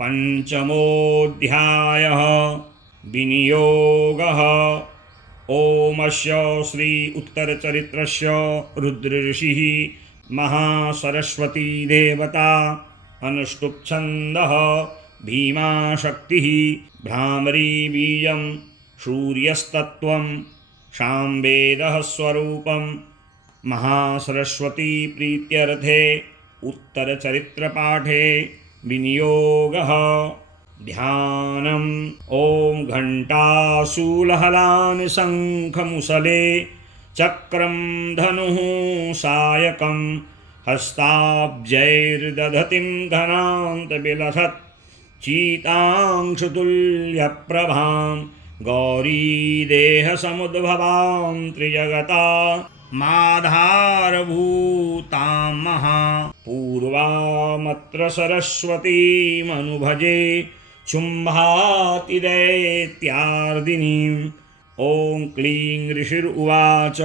पंचमोऽध्यायः विनियोगः। ओमस्य श्री उत्तरचरित्रस्य रुद्रऋषिः महासरस्वती देवता अनुष्टुप् छन्दः भीमा शक्तिः भ्रामरी बीजं सूर्यस्तत्त्वं सामवेदः स्वरूपं। महासरस्वती प्रीत्यर्थे उत्तरचरित्रपाठे विनियोगः। ध्यानम्। ॐ घण्टाशूलहलान् शङ्खमुसले चक्रं धनुः सायकं हस्ताब्जैर्दधतिं घनान्तबिलसत् चीतांशुतुल्यप्रभां गौरीदेहसमुद्भवां त्रिजगता माधारभूतां महापूर्वामत्र सरस्वतीमनुभजे शुम्भातिदैत्यार्दिनीम्। ॐ क्लीं ऋषिरुवाच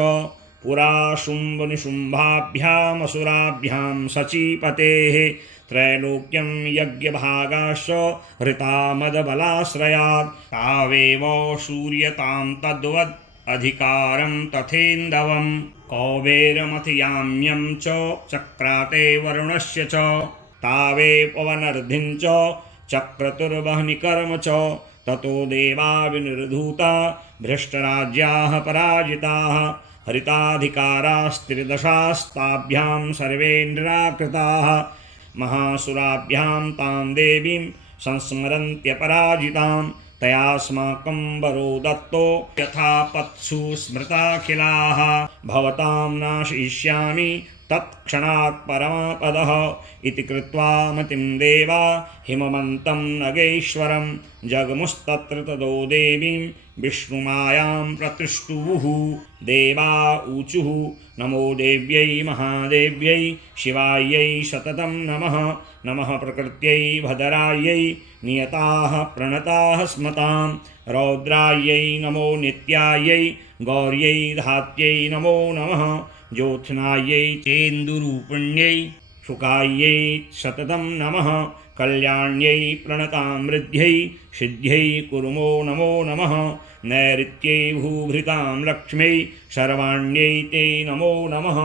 पुरा शुम्भनिशुम्भाभ्यामसुराभ्यां सचीपतेः त्रैलोक्यं यज्ञभागाश्च हृतामदबलाश्रयात् तावेव सूर्यतां तद्वद् अधिकारं तथेन्दवं कौबेरमथ याम्यं च चक्राते वरुणस्य च तावे पवनर्धिं च चक्रतुर्वहनिकर्म च ततो देवा विनिर्धूता भ्रष्टराज्याः पराजिताः हरिताधिकारास्त्रिदशास्ताभ्यां सर्वे निराकृताः महासुराभ्यां तां देवीं संस्मरन्त्यपराजितां तयास्माकं वरो दत्तो यथा पत्सु स्मृताखिलाः भवतां नाशयिष्यामि तत्क्षणात् परमापदः इति कृत्वा मतिं देवा हिमवन्तं नगेश्वरं जगमुस्तत्र तदो देवीं विष्णुमायां प्रतिष्ठुवुः। देवा ऊचुः नमो देव्यै महादेव्यै शिवायै सततं नमः। नमः प्रकृत्यै भद्रायै नियताः प्रणताः स्मतां रौद्रायै नमो नित्यायै गौर्यै धात्यै नमो नमः। ज्योत्स्नायै चेन्दुरूपिण्यै शुकायै सततं नमः। कल्याण्यै प्रणतामृद्ध्यै सिद्ध्यै कुर्मो नमो नमः। नैऋत्यै भूभृतां लक्ष्म्यै सर्वाण्यै ते नमो नमः।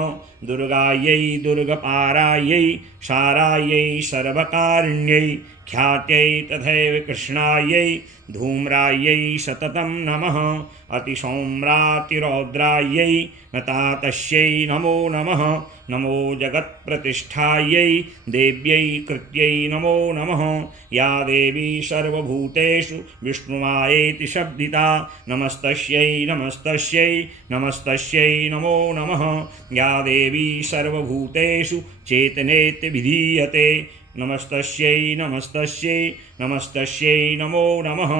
दुर्गायै दुर्गपारायै सारायै सर्वकारिण्यै ख्यात्यै तथैव कृष्णायै धूम्रायै सततं नमः। अतिसौम्रातिरौद्रायै नतातस्यै नमो नमः। नमो जगत्प्रतिष्ठायै देव्यै कृत्यै नमो नमः। या देवी सर्वभूतेषु विष्णुमायेति शब्दिता नमस्तस्यै नमस्तस्यै नमस्तस्यै नमो नमः। या देवी सर्वभूतेषु चेतनेति विधीयते नमस्तस्यै नमस्तस्यै नमस्तस्यै नमो नमः।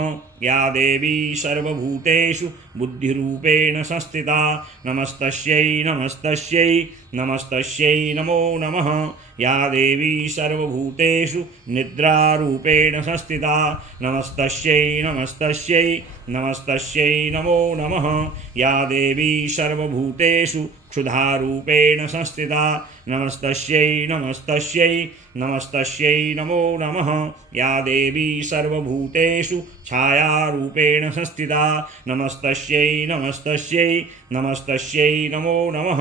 या देवी सर्वभूतेषु बुद्धिरूपेण संस्थिता नमस्तस्यै नमस्तस्यै नमस्तस्यै नमो नमः। या देवी सर्वभूतेषु निद्रारूपेण संस्थिता नमस्तस्यै नमस्तस्यै नमस्तस्यै नमो नमः। या देवी सर्वभूतेषु क्षुधारूपेण संस्थिता नमस्तस्यै नमस्तस्यै नमस्तस्यै नमो नमः। या देवी सर्वभूतेषु छायारूपेण संस्थिता नमस्तस्यै नमस्तस्यै नमस्तस्यै नमो नमः।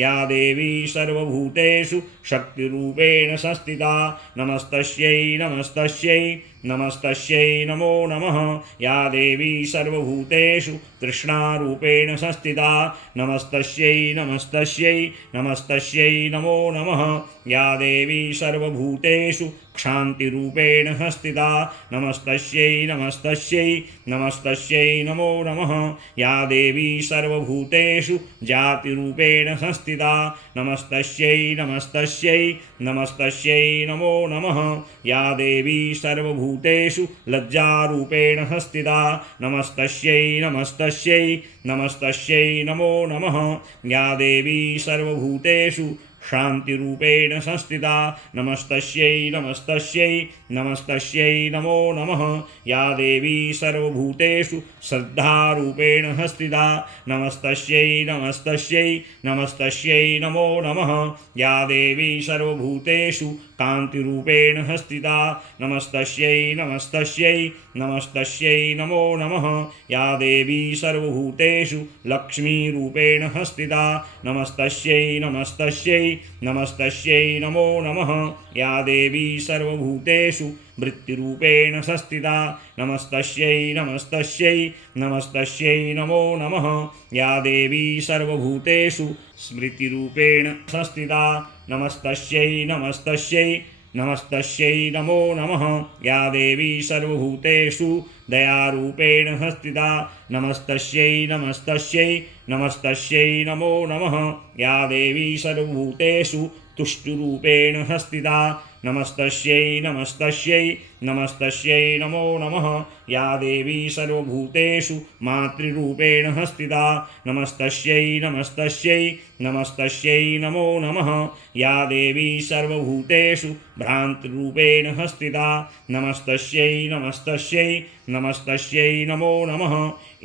या देवी सर्वभूतेषु शक्तिरूपेण संस्थिता नमस्तस्यै नमस्तस्यै नमस्तस्यै नमो नमः। या देवी सर्वभूतेषु तृष्णारूपेण संस्थिता नमस्तस्यै नमस्तस्यै नमस्तस्यै नमो नमः। या देवी सर्वभूतेषु क्षान्तिरूपेण संस्थिता नमस्तस्यै नमस्तस्यै नमस्तस्यै नमो नमः। या देवी सर्वभूतेषु जातिरूपेण संस्थिता नमस्तस्यै नमस्तस्यै नमस्तस्यै नमो नमः। या देवी सर्वभूतेषु लज्जारूपेण संस्थिता नमस्तस्यै नमस्तस्यै नमस्तस्यै नमो नमः। या देवी सर्वभूतेषु शान्तिरूपेण संस्थिता नमस्तस्यै नमस्तस्यै नमस्तस्यै नमो नमः या देवी सर्वभूतेषु श्रद्धारूपेण संस्थिता नमस्तस्यै नमस्तस्यै नमस्तस्यै नमो नमः या देवी सर्वभूतेषु कान्तिरूपेण संस्थिता नमस्तस्यै नमस्तस्यै नमस्तस्यै नमो नमः या देवी सर्वभूतेषु लक्ष्मीरूपेण संस्थिता नमस्तस्यै नमस्तस्यै नमस्तस्यै नमो नमः या देवी सर्वभूतेषु वृत्तिरूपेण संस्थिता नमस्तस्यै नमस्तस्यै नमस्तस्यै नमो नमः या देवी सर्वभूतेषु स्मृतिरूपेण संस्थिता नमस्तस्यै नमस्तस्यै नमस्तस्यै नमो नमः या देवी सर्वभूतेषु दयारूपेण संस्थिता नमस्तस्यै नमस्तस्यै नमस्तस्यै नमो नमः या देवी सर्वभूतेषु तुष्टुरूपेण संस्थिता नमस्तस्यै नमस्तस्यै नमस्तस्यै नमो नमः या देवी सर्वभूतेषु मातृरूपेण संस्थिता नमस्तस्यै नमस्तस्यै नमस्तस्यै नमो नमः या देवी सर्वभूतेषु भ्रान्तरूपेण संस्थिता नमस्तस्यै नमस्तस्यै नमस्तस्यै नमो नमः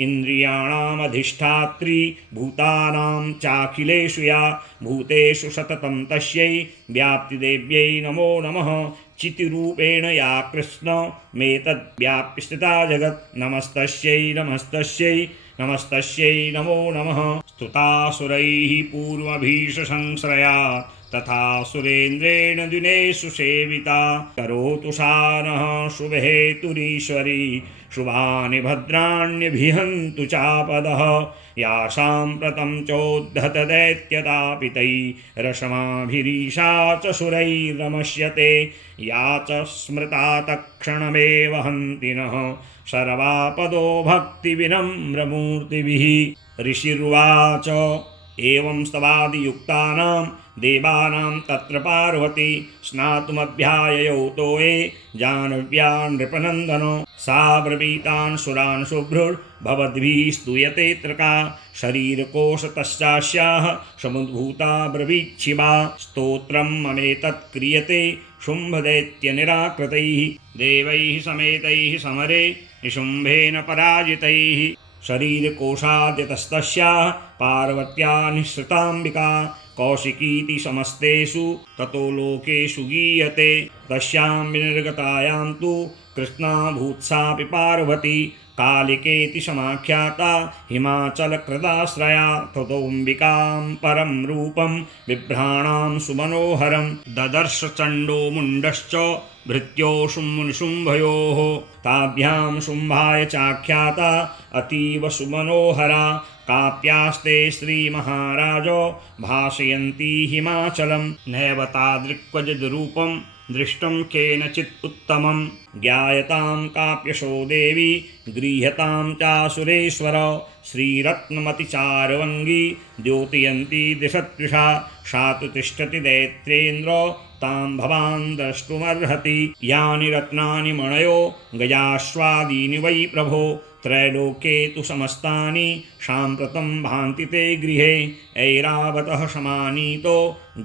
इन्द्रियाणामधिष्ठात्री भूतानां चाखिलेषु या भूतेषु सततं तस्यै व्याप्तिदेव्यै नमो नमः चितिरूपेण या कृष्णमेतद्व्याप्य स्थिता जगत् नमस्तस्यै नमस्तस्यै नमस्तस्यै नमो नमः स्तुतासुरैः पूर्वभीषसंश्रया तथा सुरेन्द्रेण दिनेषु सेविता करोतु सा नः शुभहेतुरीश्वरी शुभानि भद्राण्यभिहन्तु चापदः या साम्प्रतं चोद्धतदैत्यतापितैरशमाभिरीशा च सुरैरमश्यते या च स्मृता तत्क्षणमेव हन्ति नः सर्वापदो भक्तिविनम्रमूर्तिभिः। ऋषिर्वाच एवं स्तवादियुक्तानां देवानां तत्र पार्वती स्नातुमभ्याययौ ये जानव्या नृपनन्दनो सा ब्रवीतान् सुरान् शुभ्रुर्भवद्भिः स्तूयते त्रका शरीरकोशतश्चास्याः समुद्भूता ब्रवीच्छिवा स्तोत्रम् ममेतत् क्रियते शुम्भदैत्यनिराकृतैः देवैः समेतैः समरे निशुम्भेन पराजितैः शरीरकोशाद्यतस्तस्याः पार्वत्या निःसृताम्बिका कौशिकीति समस्तेषु ततो लोकेषु गीयते तस्यां विनिर्गतायां तु कृष्णाभूत्सापि पार्वती कालिकेति समाख्याता हिमाचलकृदाश्रया ततोऽम्बिकां परं रूपं बिभ्राणां सुमनोहरं ददर्श चण्डो मुण्डश्च भृत्यो शुम्भयोः ताभ्यां शुम्भाय चाख्याता अतीव सुमनोहरा काप्यास्ते श्रीमहाराजो भाषयन्ती हिमाचलं नैव तादृक्वचिद्रूपं दृष्टं केनचित् उत्तमं ज्ञायतां काप्यशो देवी गृह्यतां चासुरेश्वर श्रीरत्नमतिचारवङ्गी द्योतयन्ती दिशत्विषा सा तु तिष्ठति दैत्रेन्द्र तां भवान् द्रष्टुमर्हति यानि रत्नानि मणयो गजाश्वादीनि वै प्रभो त्रैलोके तु समस्तानि साम्प्रतं भान्ति ते गृहे ऐरावतः समानीतो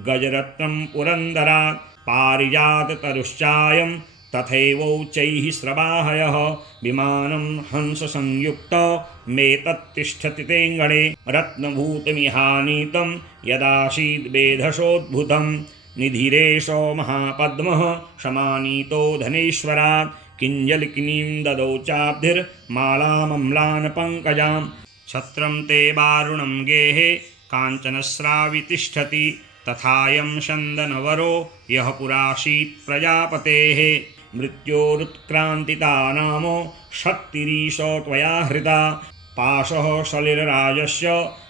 गजरत्नं पुरन्दरात् पारिजाततरुश्चायं तथैवोच्चैः स्रवाहयः विमानं हंससंयुक्तमेतत्तिष्ठति तेऽङ्गणे रत्नभूतमिहानीतं यदासीद्वेधसोद्भुतं निधिरेशो महापद्मः समानीतो धनेश्वरात् किञ्जलिकिनीं ददौ चाब्धिर्मालामम्लानपङ्कजां छत्रं ते वारुणं गेहे काञ्चनस्रावि तिष्ठति तथायं चन्दनवरो यः पुरासीत् प्रजापतेः मृत्योरुत्क्रान्तिता नाम शक्तिरीशो त्वया हृता पाशः सलिलराजस्य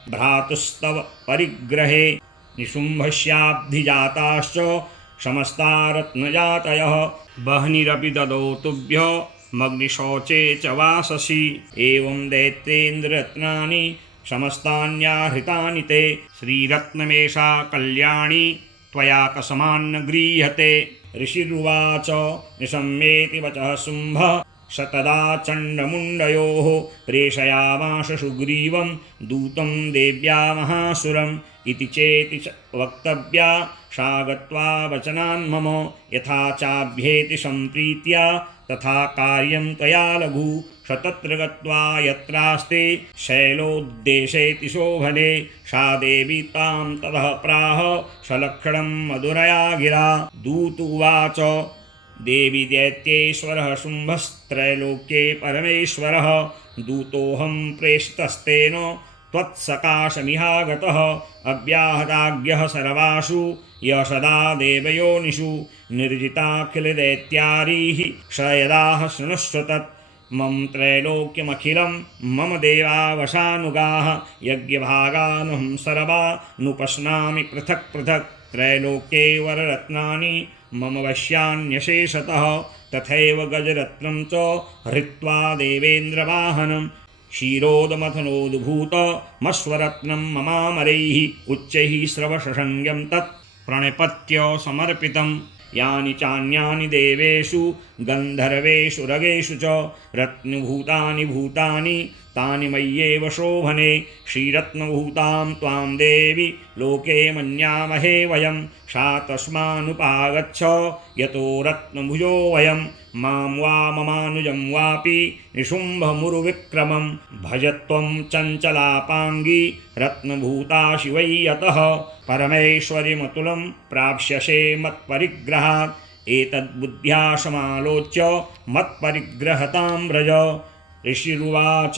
भ्रातुस्तव परिग्रहे निशुम्भस्याब्धिजाताश्च समस्ता रत्नजातयः बह्निरपि ददौ तुभ्यो मग्निशौचे च वाससि एवं दैत्येन्द्ररत्नानि समस्तान्याहृतानि ते श्रीरत्नमेषा कल्याणी त्वया कसमान्न गृह्यते। ऋषिरुवाच निशम्येति वचः शुम्भ स तदा चण्डमुण्डयोः प्रेषयामास सुग्रीवं दूतं देव्या महासुरम् इति चेति वक्तव्या सा गत्वा वचनान्मम यथा चाभ्येति सम्प्रीत्या तथा कार्यं त्वया लघु स तत्र गत्वा यत्रास्ते शैलोद्देशेति शोभने सा देवी तां ततः प्राह सलक्षणं मधुरया गिरा दूतुवाच देवी दैत्येश्वरः शुम्भस्त्रैलोक्ये परमेश्वरः दूतोऽहं प्रेषितस्तेन त्वत्सकाशमिहागतः अव्याहताज्ञः सर्वासु य सदा देवयोनिषु निर्जिताखिलदैत्यारीः स यदाह शृणुष्व तत् मम त्रैलोक्यमखिलं मम देवावशानुगाः यज्ञभागानुहं सर्वा नुपश्नामि पृथक् पृथक् त्रैलोक्ये वररत्नानि मम वश्यान्यशेषतः तथैव गजरत्नं च हृत्वा देवेन्द्रवाहनं क्षीरोदमथनोद्भूतमश्वरत्नं ममामरैः उच्चैः स्रवशसंज्ञं तत् प्रणिपत्य समर्पितं यानि चान्यानि देवेषु गन्धर्वेषु रगेषु च रत्नभूतानि भूतानि तानि मय्येव शोभने श्रीरत्नभूतां त्वां देवी लोके मन्यामहे वयं सा तस्मानुपागच्छ यतो रत्नभुजो वयं मां वा ममानुजं वापि निशुम्भमुरुविक्रमं भजत्वं चञ्चलापाङ्गी रत्नभूता शिवै यतः परमेश्वरिमतुलं प्राप्स्यसे मत्परिग्रहात् एतद्बुद्ध्या समालोच्य मत्परिग्रहतां व्रज ऋषिरुवाच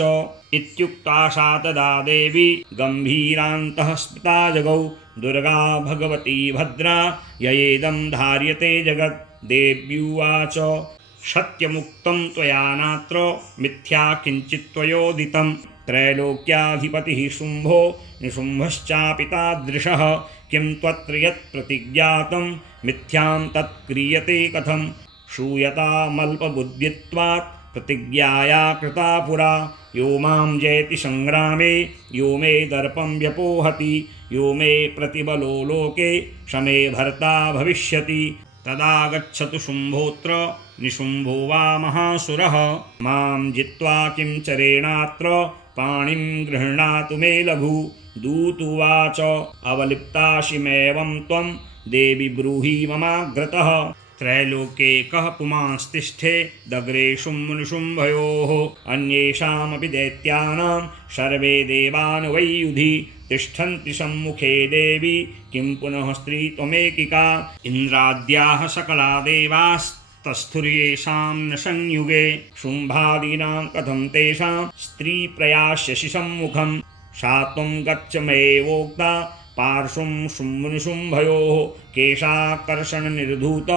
इत्युक्ता सा तदा देवी गम्भीरान्तः स्मिता जगौ दुर्गा भगवती भद्रा ययेदं धार्यते जगत् देव्युवाच सत्यमुक्तं त्वया नात्र मिथ्या किञ्चित् त्वयोदितं त्रैलोक्याधिपतिः शुम्भो निशुम्भश्चापि तादृशः किं त्वत्र यत् प्रतिज्ञातं मिथ्यां तत् क्रियते कथं श्रूयतामल्पबुद्धित्वात् प्रतिज्ञाया कृता पुरा यो मां जयति संग्रामे यो मे दर्पं व्यपोहति यो मे प्रतिबलो लोके स मे भर्ता भविष्यति तदा गच्छतु शुम्भोऽत्र निशुम्भो वा महासुरः मां जित्वा किं चरेणात्र पाणिं गृह्णातु मे लघु दूतुवाच अवलिप्ताशिमेवं त्वं देवि ब्रूहि ममाग्रतः त्रैलोके कः पुमांस्तिष्ठे दग्रे शुम्भनिशुम्भयोः अन्येषामपि दैत्यानां सर्वे देवान् वै युधि तिष्ठन्ति सम्मुखे देवी किं पुनः स्त्री त्वमेकिका इन्द्राद्याः सकला देवास्तस्थुर्येषां न संयुगे शुम्भादीनां कथं तेषां स्त्री प्रयास्यसि सम्मुखं सा त्वं गच्छ मयेवोक्ता पार्श्वं शुम्भनिशुम्भयोः केशाकर्षणनिर्धूत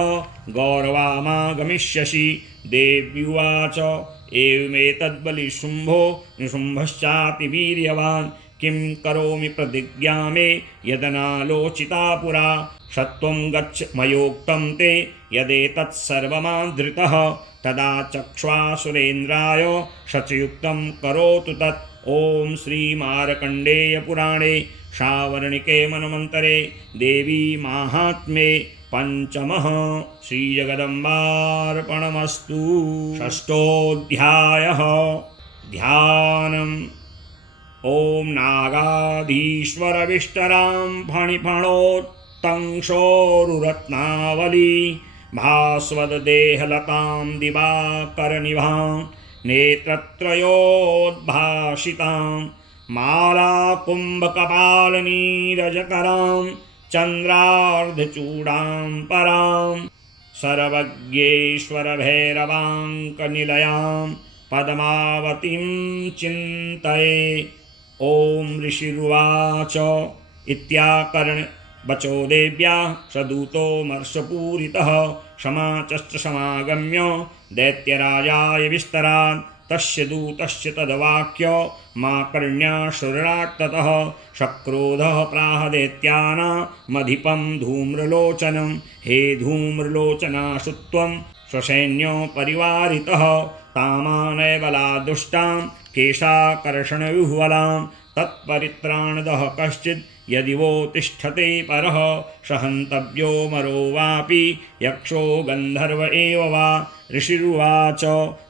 गौरवामागमिष्यसि देव्युवाच एवमेतद्बलिशुम्भो निशुम्भश्चापि वीर्यवान् किं करोमि प्रतिज्ञा मे यदनालोचिता पुरा सत्वं गच्छ मयोक्तं ते यदेतत्सर्वमादृतः तदा चक्ष्वासुरेन्द्राय शचयुक्तं करोतु तत् ॐ श्रीमार्कण्डेयपुराणे शावर्णिके मन्वन्तरे देवी माहात्म्ये पंचमः श्रीजगदम्बार्पणमस्तु। षष्ठोऽध्यायः ध्यानम्। ॐ नागाधीश्वरविष्टरां फणिफणोत्तंशोरुरत्नावली भास्वददेहलतां दिवाकरनिभां नेत्रत्रयोद्भासितां मालाकुम्भकपालनीरजकरां चन्द्रार्धचूडां परां सर्वज्ञेश्वरभैरवाङ्कनिलयां पद्मावतीं चिन्तये। ॐ ऋषिरुवाच इत्याकर्ण वचो देव्याः सदूतोऽमर्षपूरितः समाचष्ट समागम्य दैत्यराजाय विस्तरात् तस्य दूतस्य तद्वाक्य माकर्ण्याशुराट्ततः सक्रोधः प्राह दैत्यानामधिपं धूम्रलोचनं हे धूम्रलोचनाशु त्वं स्वसैन्यपरिवारितः तामानैबलादुष्टां केशाकर्षणविह्वलां तत्परित्राणदः कश्चित् यदि वो तिष्ठते परः सहन्तव्यो मरो वापि यक्षो गन्धर्व एव वा ऋषिरुवाच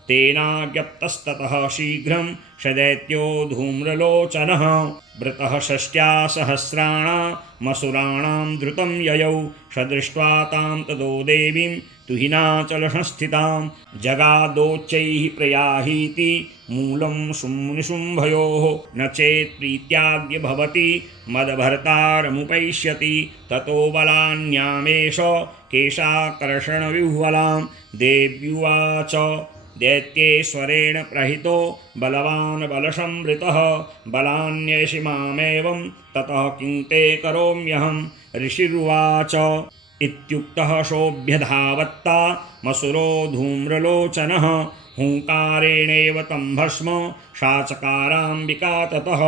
तेनाज्ञप्तस्ततः शीघ्रं स दैत्यो धूम्रलोचनः वृतः 6 सहस्राणामसुराणां धृतं ययौ स दृष्ट्वा तां ततो देवीं तुहिनाचलसंस्थितां जगादोच्चैः प्रयाहीति मूलं शुम्भनिशुम्भयोः न चेत् प्रीत्याद्य भवति मदभर्तारमुपैष्यति ततो बलान्यामेष केशाकर्षणविह्वलां देव्युवाच दैत्येश्वरेण प्रहितो बलवान् बलसंवृतः बलान्येषि मामेवं ततः किं ते करोम्यहं ऋषिरुवाच इत्युक्तः सोऽभ्यधावत्ता मसुरो धूम्रलोचनः हुङ्कारेणेव तं भस्म शाचकाराम्बिका ततः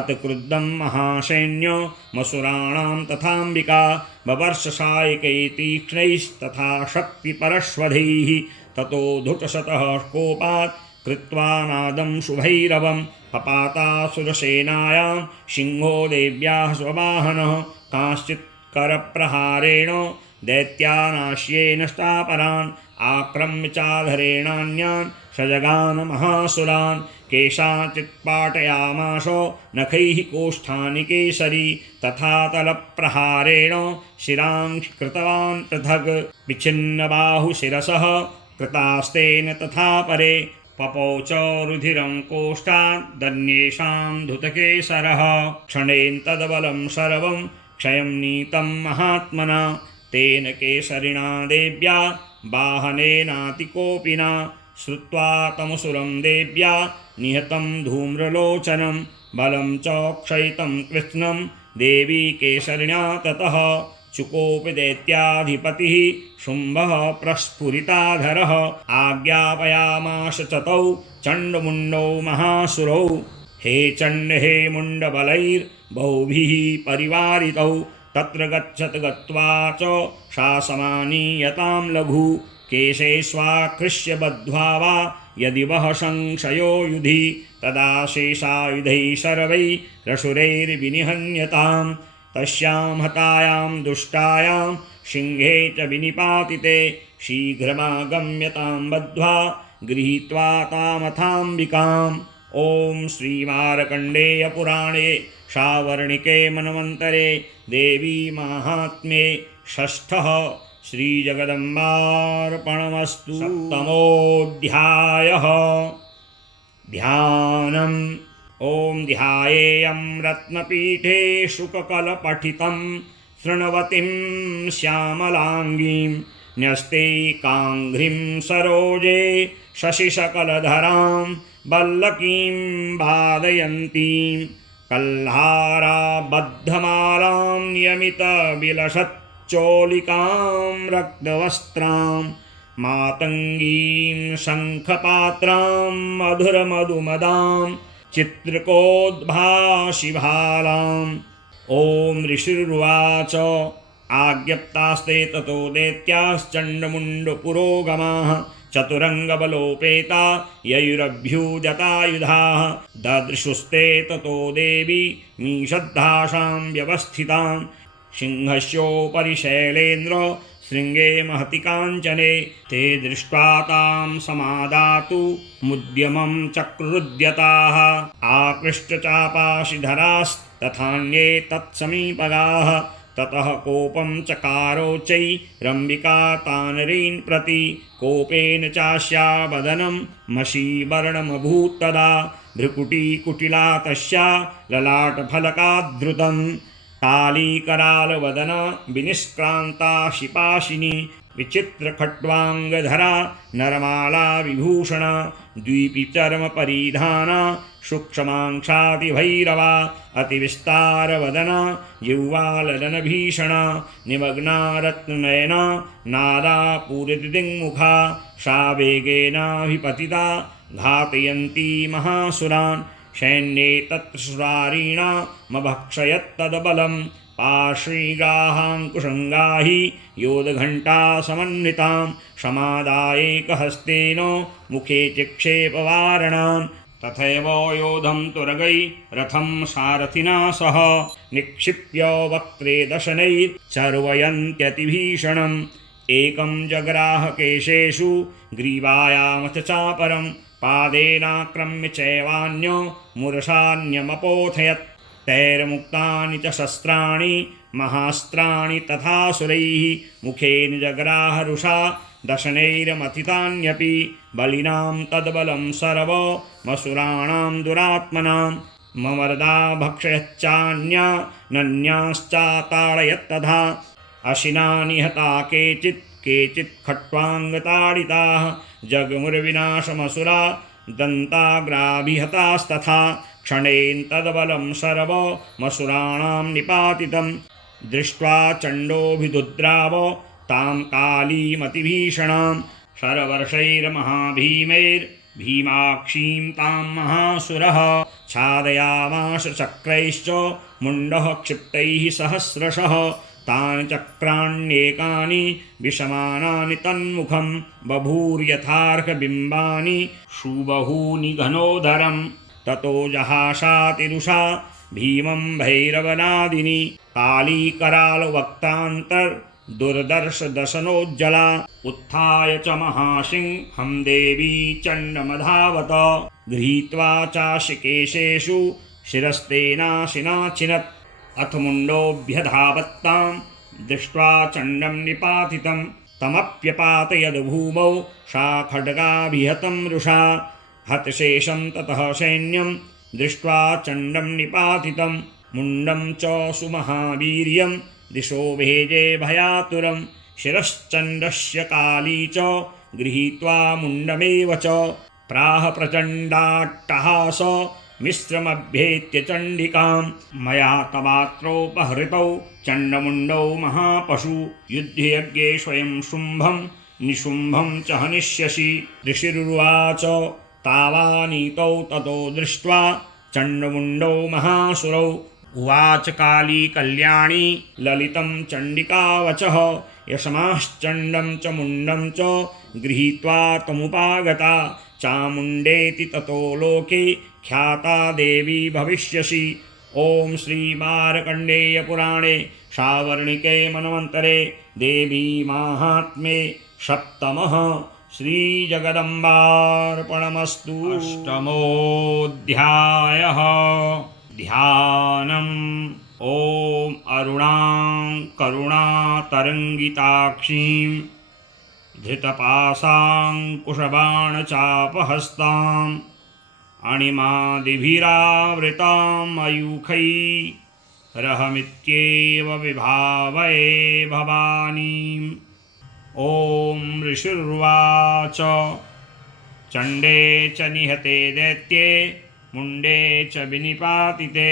अत क्रुद्धं महासैन्यमसुराणां तथाम्बिका बवर्षसायकैतीक्ष्णैस्तथा शक्तिपरश्वधैः ततो धुतशतः कोपात् कृत्वा नादं शुभैरवं पपातासुरसेनायां सिंहो देव्याः स्ववाहनः कांश्चित् करप्रहारेण दैत्यानाश्येन स्थापरान् आक्रम्य चाधरेणान्यान् सजगान महासुरान् केषाञ्चित् पाटयामास नखैः कोष्ठानि केसरी तथा तलप्रहारेण शिरांश्च कृतवान् पृथक् विच्छिन्नबाहुशिरसः कृतास्तेन तथा परे पपौ च रुधिरं कोष्ठादन्येषां धुतकेसरः क्षणेन तद्बलं सर्वं क्षयं नीतं महात्मना तेन केसरिणा देव्या वाहनेनातिकोपिना श्रुत्वा तमसुरं देव्या निहतं धूम्रलोचनं बलं च क्षयितं कृत्स्नं देवी केसरिणा ततः चुकोपि दैत्याधिपतिः शुम्भः प्रस्फुरिताधरः आज्ञापयामास चतौ चण्डमुण्डौ महासुरौ हे चण्ड हे मुण्डबलैर्बहुभिः परिवारितौ तत्र गच्छत गत्वा च शासमानीयतां लघु केशे स्वाकृष्य बद्ध्वा वा यदि वः संशयो युधि तदा शेषायुधैः सर्वैः रसुरैर्विनिहन्यताम् तस्यां हतायां दुष्टायां सिंहे च विनिपातिते शीघ्रमागम्यतां बद्ध्वा गृहीत्वा तामथाम्बिकाम् ॐ श्रीमार्कण्डेय पुराणे सावर्णिके मन्वन्तरे देवी माहात्म्ये षष्ठः श्रीजगदम्बार्पणमस्तु। सप्तमोऽध्यायः ध्यानम् ॐ ध्यायेयं रत्नपीठे शुककलपठितं शृण्वतीं श्यामलाङ्गीं न्यस्ते काङ्घ्रिं सरोजे शशिशकलधरां वल्लकीं वादयन्तीं कल्हाराबद्धमालां नियमितविलसच्चोलिकां रक्तवस्त्रां मातङ्गीं शङ्खपात्रां मधुरमधुमदां चित्रकोद्भासिभालाम् ॐ ऋषिरुवाच आज्ञप्तास्ते ततो दैत्याश्चण्डमुण्डपुरोगमाः चतुरङ्गबलोपेता ययुरभ्युजतायुधाः ददृशुस्ते ततो देवी मीषद्धासां व्यवस्थितां सिंहस्योपरि शैलेन्द्र शृङ्गे महति काञ्चने ते दृष्ट्वा तां समादातु मुद्यमं चक्रुद्यताः आकृष्टचापाशिधरास्तथान्ये तत्समीपगाः ततः कोपं चकारोच्चैरम्बिका तानरीन् प्रति कोपेन चास्या वदनं मषीवर्णमभूत्तदा भ्रुकुटीकुटिला तस्या ललाटफलकाद्धृतं कालीकरालवदना विनिष्क्रान्ता शिपाशिनी विचित्रखट्वाङ्गधरा नरमाला विभूषणा द्वीपिचर्मपरिधाना सूक्ष्मांक्षातिभैरवा अतिविस्तारवदना जिह्वाललनभीषणा निमग्ना रत्ननयना नादा पूरितदिङ्मुखा सा वेगेनाभिपतिता घातयन्ती महासुरान् सैन्ये तत्र सुरारीणामभक्षयत्तद्बलं पार्श्वीगाहाङ्कुशङ्गाहि योधघण्टा समन्वितां समादायैकहस्तेन मुखे चिक्षेपवारणान् तथैव योधं तुरगै रथं सारथिना सह निक्षिप्य वक्त्रे दशनैर्चर्वयन्त्यतिभीषणं एकं जग्राह केशेषु ग्रीवायामथ चापरं पादेनाक्रम्य चैवान्यो मूर्धान्यमपोथयत् तैर्मुक्तानि च शस्त्राणि महास्त्राणि तथासुरैः मुखेन जग्राह रुषा दशनैर्मथितान्यपि बलिनां तद्बलं सर्वमसुराणां दुरात्मनां ममर्दा भक्षयच्चान्या नन्याश्चाताडयत्तथा अशिना निहता केचित् खट्वाङ्गताडिताः जगमुर्विनाशमसुरा दन्ताग्राभिहतास्तथा क्षणेन तद्बलं सर्वमसुराणां निपातितं दृष्ट्वा चण्डोऽभिदुद्राव तां कालीमतिभीषणां शरवर्षैर्महाभीमैर्भीमाक्षीं तां महासुरः छादयामाश चक्रैश्च मुण्डः क्षिप्तैः सहस्रशः तानि चक्राण्येकानि विषमानानि तन्मुखं बभूर्यथार्कबिम्बानि सुबहूनि घनोदरं ततो जहाशातिरुषा भीमं भैरवनादिनी काली करालवक्तान्तर्दुर्दर्शदशनोज्ज्वला उत्थाय च महासिंहं देवी चण्डमधावत गृहीत्वा चाशिकेशेषु शिरस्तेनाशिनाचिनत् अथ मुण्डोऽभ्यधावत्तां दृष्ट्वा चण्डं निपातितं तमप्यपातयद्भूमौ सा खड्गाभिहतं रुषा हतशेषं ततः सैन्यं दृष्ट्वा चण्डं निपातितं मुण्डं च सुमहावीर्यं दिशो भेजे भयातुरं शिरश्चण्डस्य काली च गृहीत्वा मुण्डमेव च प्राह प्रचण्डाट्टहास मिश्रमभ्येत्य चण्डिकां मया तवात्रोपहृतौ चण्डमुण्डौ महापशु युद्धयज्ञे स्वयं शुम्भं निशुम्भं च हनिष्यसि ऋषिरुवाच तावानीतौ ततो दृष्ट्वा चण्डमुण्डौ महासुरौ उवाच काली कल्याणी ललितं चण्डिकावचः यशमाश्चण्डं च मुण्डं च गृहीत्वा तमुपागता चामुण्डेति ततो लोके ख्याता देवी भविष्यसि। ॐ श्रीमार्कण्डेय पुराणे सावर्णिके मन्वन्तरे देवी माहात्म्ये सप्तमः श्रीजगदम्बार्पणमस्तु। अष्टमोऽध्यायः ध्यानम्। ॐ अरुणां करुणातरङ्गिताक्षीं धृतपाशाङ्कुशबाणचापहस्ताम् अणिमादिभिरावृतां मयूखैरहमित्येव विभावये भवानीम्। ॐ ऋषिर्वाच चण्डे च निहते दैत्ये मुण्डे च विनिपातिते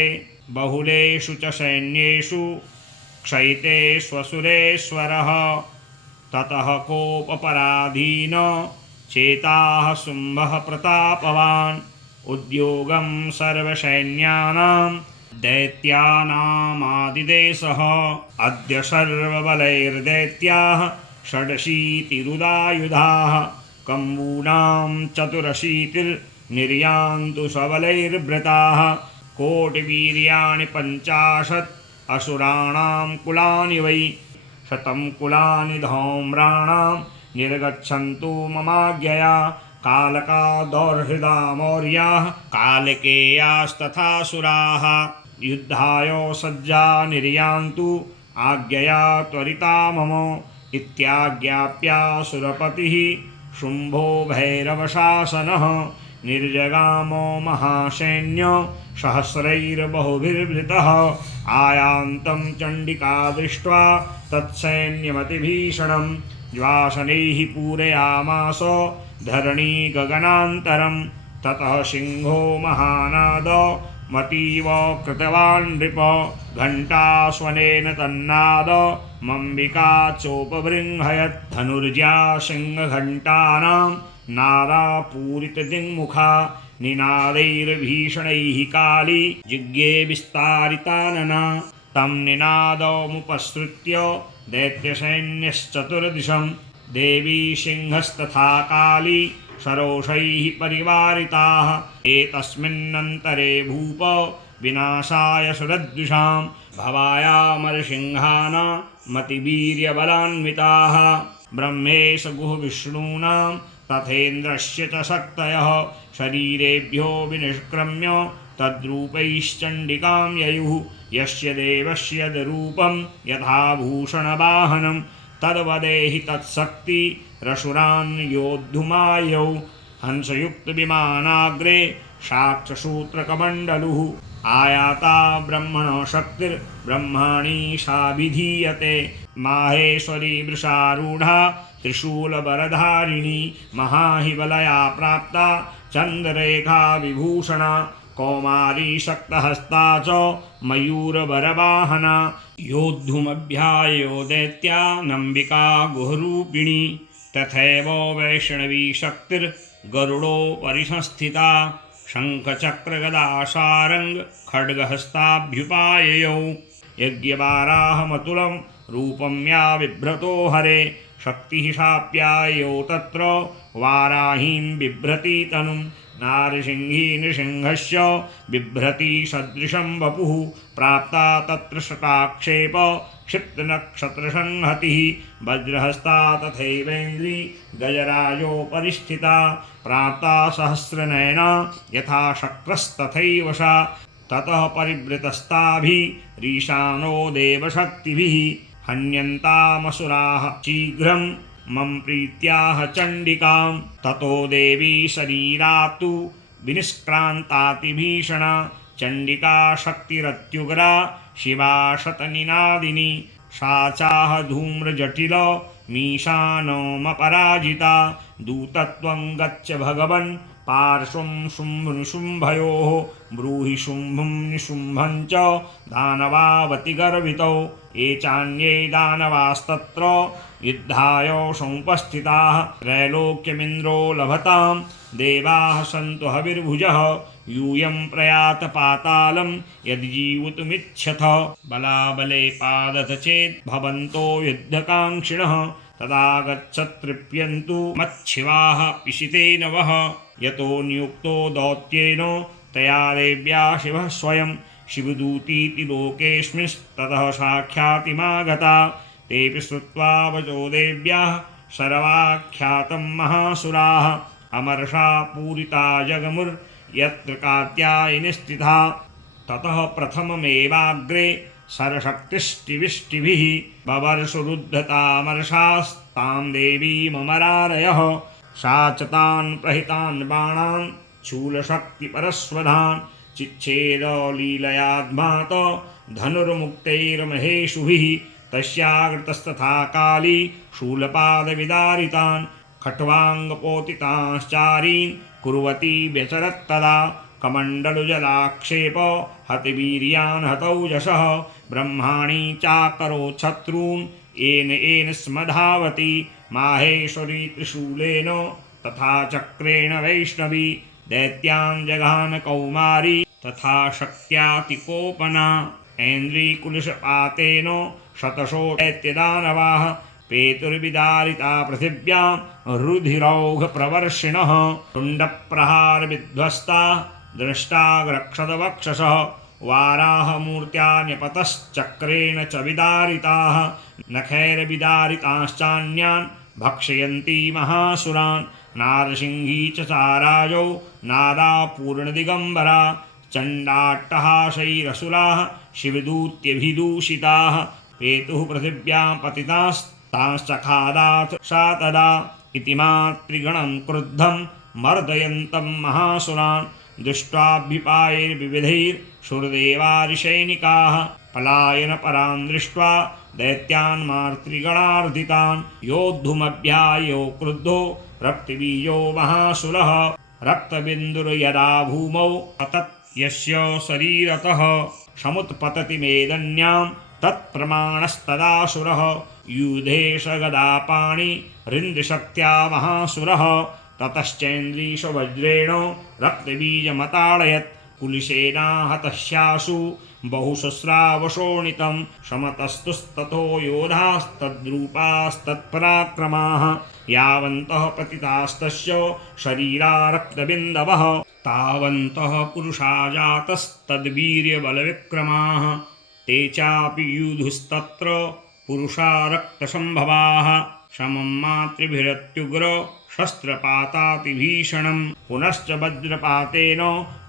बहुलेषु च सैन्येषु क्षयिते स्वसुरेश्वरः ततः कोपपराधीन चेताः शुम्भः प्रतापवान् उद्योगं सर्वसैन्यानां दैत्यानामादिदेशः अद्य सर्वबलैर्दैत्याः षडशीतिरुदायुधाः कम्बूनां चतुरशीतिर्निर्यान्तु सबलैर्भृताः कोटिवीर्याणि 50 असुराणां कुलानि वै शतं कुलानि धौम्राणां निर्गच्छन्तु ममाज्ञया कालका दौर्हृदा मौर्याः कालकेयास्तथासुराः युद्धाय सज्जा निर्यान्तु आज्ञया त्वरिता मम इत्याज्ञाप्यासुरपतिः शुम्भो भैरवशासनः निर्जगामो महासैन्य सहस्रैर्बहुभिर्वृतः आयान्तं चण्डिका दृष्ट्वा तत्सैन्यमतिभीषणं ज्वासनैः पूरयामास धरणी गगनान्तरं ततः सिंहो महानाद मतीव कृतवान् नृप घण्टास्वनेन तन्नाद मम्बिका चोपबृंहयत् धनुर्जा सिंहघण्टानां नादापूरितदिङ्मुखा निनादैर्भीषणैः काली जिज्ञे विस्तारितानना तं निनादमुपसृत्य दैत्यसैन्यश्चतुर्दिशं देवी सिंहस्तथा काली सरोषैः परिवारिताः एतस्मिन्नन्तरे भूप विनाशाय सुरद्विषां भवायामरसिंहाना मतिवीर्यबलान्विताः ब्रह्मेश गुहविष्णूनां तथेन्द्रस्य च शक्तयः शरीरेभ्यो विनिष्क्रम्य तद्रूपैश्चण्डिकां ययुः यस्य देवस्य रूपं यथा भूषणवाहनं तद्वदेहि तत्शक्ति रशुरान् योद्धुमायौ हंसयुक्तविमानाग्रे साक्षसूत्रकमण्डलुः आयाता ब्रह्मण शक्तिर्ब्रह्माणी सा विधीयते माहेश्वरी वृषारूढ़ा त्रिशूलबरधारिणी महाहिबलया प्राप्ता चन्द्ररेखा विभूषणा कौमारी शक्तहस्ता च मयूरबरवाहना योद्धुमभ्यायो दैत्या नम्बिका गुहरूपिणी तथैव वैष्णवी शक्तिर्गरुडोपरिसंस्थिता शङ्खचक्रगदासारङ्ग खड्गहस्ताभ्युपाययौ यज्ञवाराहमतुलं रूपं या बिभ्रतो हरे शक्तिः साप्यायौ तत्र वाराहीं बिभ्रति तनुं नारसिंही नृसिंहस्य बिभ्रति सदृशं वपुः प्राप्ता तत्र शताक्षेप क्षिप्तनक्षत्रसंहतिः वज्रहस्ता तथैवेन्द्री गजराजोपरिस्थिता प्राप्ता सहस्रनयना यथा शक्रस्तथैव सा ततः परिवृतस्ताभिरीशानो देवशक्तिभिः हन्यन्तामसुराः शीघ्रं मम प्रीत्याह चण्डिकां ततो देवी शरीरात्तु विनिष्क्रान्तातिभीषणा चण्डिका शक्तिरत्युग्रा शिवा शतनिनादिनी सा चाह धूम्रजटिल मीशानमपराजिता दूतत्वं गच्छ भगवन् पार्श्वं शुम्भनिशुम्भयोः ब्रूहि शुम्भं निशुम्भं च दानवावतिगर्वितौ ये चान्ये दानवास्तत्र युद्धाय समुपस्थिताः त्रैलोक्यमिन्द्रो लभतां देवाः सन्तु हविर्भुजः यूयं प्रयात पातालं यद्जीवितुमिच्छथ बलाबले पादत चेत् भवन्तो युद्धकाङ्क्षिणः तदा गच्छतृप्यन्तु मच्छिवाः पिशितेन वः यतो नियुक्तो दौत्येन तया देव्या शिवः स्वयं शिवदूतीति लोकेऽस्मिंस्ततः साक्षातिमागता तेऽपि श्रुत्वा वचो देव्याः सर्वाख्यातं महासुराः अमर्षा पूरिता जगमुर्यत्र कात्यायनी स्थिता ततः प्रथममेवाग्रे सरशक्तिष्टिविष्टिभिः बवर्षुरुद्धतामर्षास्तां देवीममरारयः सा च तान् प्रहितान् बाणान् शूलशक्तिपरस्वधान् चिच्छेदलीलयाद्मात धनुर्मुक्तैर्महेषुभिः तस्याग्रतस्तथा काली शूलपादविदारितान् खट्वाङ्गपोतितांश्चारीन् कुर्वती व्यचरत्तदा कमण्डलुजलाक्षेप हतवीर्यान् हतौजसः ब्रह्माणि चाकरोत् शत्रून् येन स्मधावति माहेश्वरी त्रिशूलेन तथा चक्रेण वैष्णवी दैत्यान् जघान कौमारी तथा शक्त्यातिकोपना ऐन्द्रीकुलशपातेन शतशो दैत्यदानवाः पेतुर्विदारिता पृथिव्यां रुधिरौघप्रवर्षिणः तुण्डप्रहारविध्वस्ता दृष्टाग्रक्षदवक्षसः वाराहमूर्त्या न्यपतश्चक्रेण च विदारिताः नखैर्विदारिताश्चान्यान् भक्षयन्ती महासुरान् नारसिंही च चाराजौ नादा पूर्णदिगम्बरा चण्डाट्टहासैरसुराः शिवदूत्यभिदूषिताः पेतुः पृथिव्यां पतितास्तांश्चखादाथ सा तदा इति मातृगणं क्रुद्धं मर्दयन्तं महासुरान् दुष्ट्वाभ्युपायैर्विविधैर्षुरदेवारिसैनिकाः पलायनपरान् दृष्ट्वा दैत्यान् मातृगणार्दितान् योद्धुमभ्यायो क्रुद्धो रक्तबीजो महासुरः रक्तबिन्दुर्यदा भूमौ पतत् यस्य शरीरतः समुत्पतति मेदन्यां तत्प्रमाणस्तदासुरः युधेश गदापाणि हृन्दशक्त्या महासुरः ततश्चैन्द्रीशवज्रेण रक्तबीजमताडयत् कुलिसेना हतस्यासु बहुसहस्रावशोणितं समतस्तुस्ततो योधास्तद्रूपास्तत्पराक्रमाः यावन्तः पतितास्तस्य शरीरा रक्तबिन्दवः तावन्तः पुरुषा जातस्तद्वीर्यबलविक्रमाः ते चापि युधुस्तत्र पुरुषा रक्तसम्भवाः समं मातृभिरत्युग्र शस्त्रपातातिभीषणं पुनश्च वज्रपातेन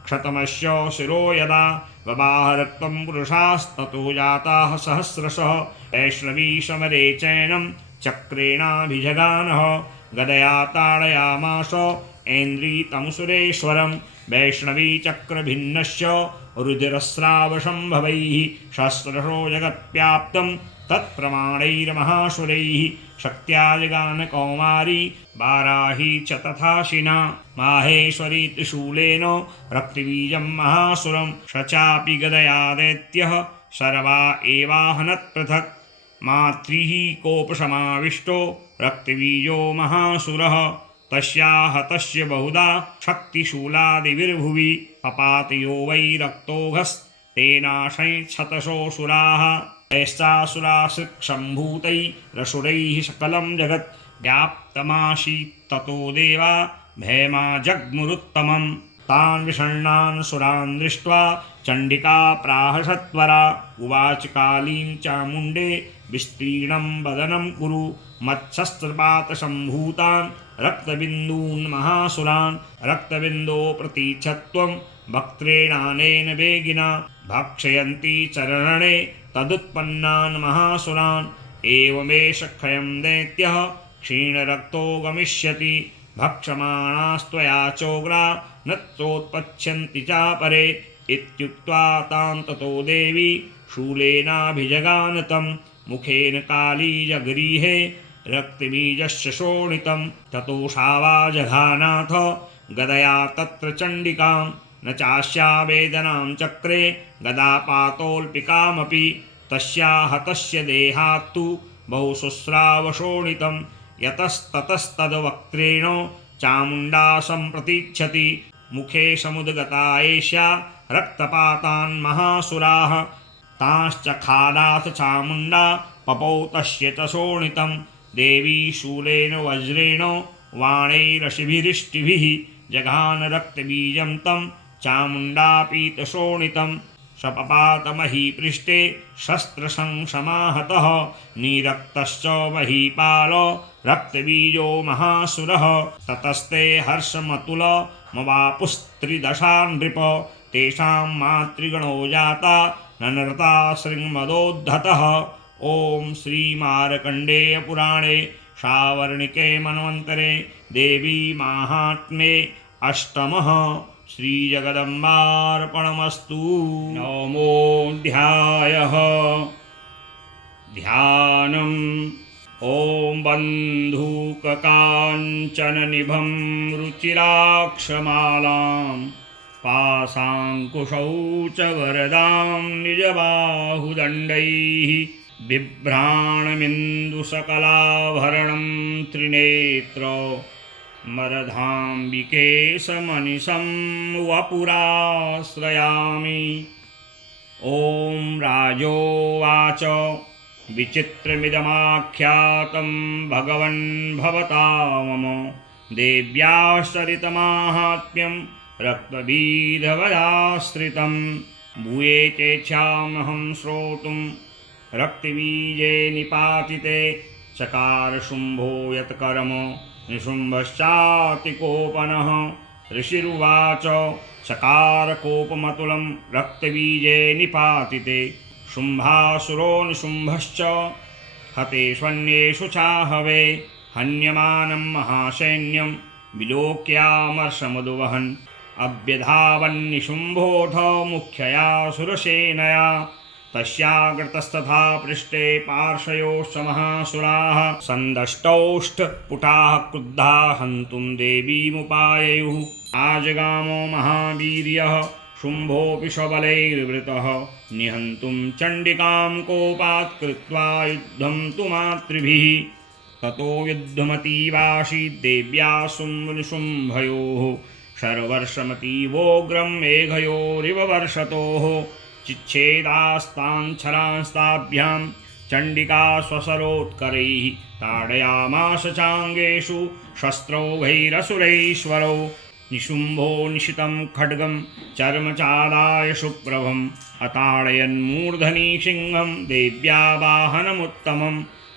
क्षतमस्य शिरो यदा बबाह रक्तं पुरुषास्ततो जाताः सहस्रशः वैष्णवी समरे चैनं चक्रेणाभिजगानः गदया ताडयामास ऐन्द्रीतमुसुरेश्वरं वैष्णवी चक्रभिन्नस्य रुधिरस्रावसम्भवैः शस्त्रशो जगत्व्याप्तं तत्प्रमाणैर्महासुरैः शक्त्या जगानकौमारी वाराही च तथाशिना माहेश्वरी त्रिशूलेन रक्तबीजं महासुरं स चापि गदया दैत्यः सर्वा एवाहनत्पृथक् मातृः कोपसमाविष्टो रक्तबीजो महासुरः तस्या हतस्य बहुधा शक्तिशूलादिभिर्भुवि पपातयो वै रक्तोघस्तेनाशैच्छतसोऽसुराः तैश्चासुरासृक्सम्भूतैरसुरैः सकलं जगत् व्याप्तमासीत्ततो देवा भैमा जग्मुरुत्तमं तान् विषण्णान् सुरान् दृष्ट्वा चण्डिका प्राह सत्वरा उवाच कालीं चामुण्डे विस्तीर्णं वदनं कुरु मत्शस्त्रपातसम्भूतान् रक्तबिन्दून् महासुरान् रक्तबिन्दो प्रतीच्छत्वं वक्त्रेणानेन वेगिना भक्षयन्ति चरणे तदुत्पन्नान् महासुरान् एवमेष क्षयं दैत्यः क्षीणरक्तो गमिष्यति भक्षमाणास्त्वया चोग्रा न चोत्पच्छन्ति चापरे इत्युक्त्वा तां ततो देवी शूलेनाभिजगान तं मुखेन काली जगृहे रक्तबीजस्य शोणितं ततो सावाजघानाथ गदया तत्र चण्डिकां न चास्या वेदनां चक्रे गदापातोऽल्पिकामपि तस्या हतस्य देहात्तु बहुशुस्रावशोणितं यतस्ततस्तद्वक्त्रेण चामुण्डा सम्प्रतीच्छति मुखे समुद्गता एष्या रक्तपातान् महासुराः तांश्च खादाथ चामुण्डा पपौ तस्य च शोणितं देवी शूलेन वज्रेण वाणैरशिभिरिष्टिभिः जघान रक्तबीजं तं चामुण्डापीतशोणितं सपपातमहीपृष्ठे शस्त्रसंसमाहतः निरक्तश्च महीपालो रक्तबीजो महासुरः ततस्ते हर्षमतुलमवापुस्त्रिदशा नृप तेषां मातृगणो जाता ननरता शृङ्मदोद्धतः। ॐ श्रीमार्कण्डेय पुराणे सावर्णिके मन्वन्तरे देवी माहात्म्ये अष्टमः श्रीजगदम्बार्पणमस्तु। नमोऽध्यायः। ध्यानम्। ॐ बन्धूककाञ्चननिभं रुचिराक्षमालां पाशाङ्कुशौ च वरदां निजबाहुदण्डैः बिभ्राणमिन्दुसकलाभरणं त्रिनेत्र मरधाम्बिके समनिशं वपुराश्रयामि। ॐ राजोवाच विचित्रमिदमाख्यातं भगवन् भवता मम देव्याश्चरितमाहात्म्यं रक्तबीजवदाश्रितं भूये चेच्छामहं श्रोतुं रक्तबीजे निपातिते चकार शुम्भो यत्कर्म निशुम्भश्चातिकोपनः। ऋषिरुवाच चकार कोपमतुलं रक्तबीजे निपातिते शुम्भासुरो निशुम्भश्च हतेष्वन्येषु चाहवे हन्यमानं महासैन्यं विलोक्यामर्षमुद्वहन् अभ्यधावन्निशुम्भोऽथ मुख्यया सुरसेनया तस्याग्रतस्तथा पृष्ठे पार्श्वयोश्च महासुराः सन्दष्टौष्ठपुटाः क्रुद्धा हन्तुं देवीमुपाययुः। आजगामो महावीर्यः शुम्भोऽपि स्वबलैर्वृतः निहन्तुं चण्डिकां कोपात् कृत्वा युद्धं तु मातृभिः। ततो युद्धमतीवासीत् देव्या शुम्भनिशुम्भयोः शर्वर्षमतीवोग्रं मेघयोरिव वर्षतोः। चिच्छेदास्ताञ्छलांस्ताभ्यां चण्डिका स्वसरोत्करैः ताडयामास चाङ्गेषु शस्त्रौघैरसुरैश्वरौ। निशुम्भो निशितं खड्गं चर्मचादाय शुप्रभम् अताडयन्मूर्धनि सिंहं देव्या वाहनमुत्तमं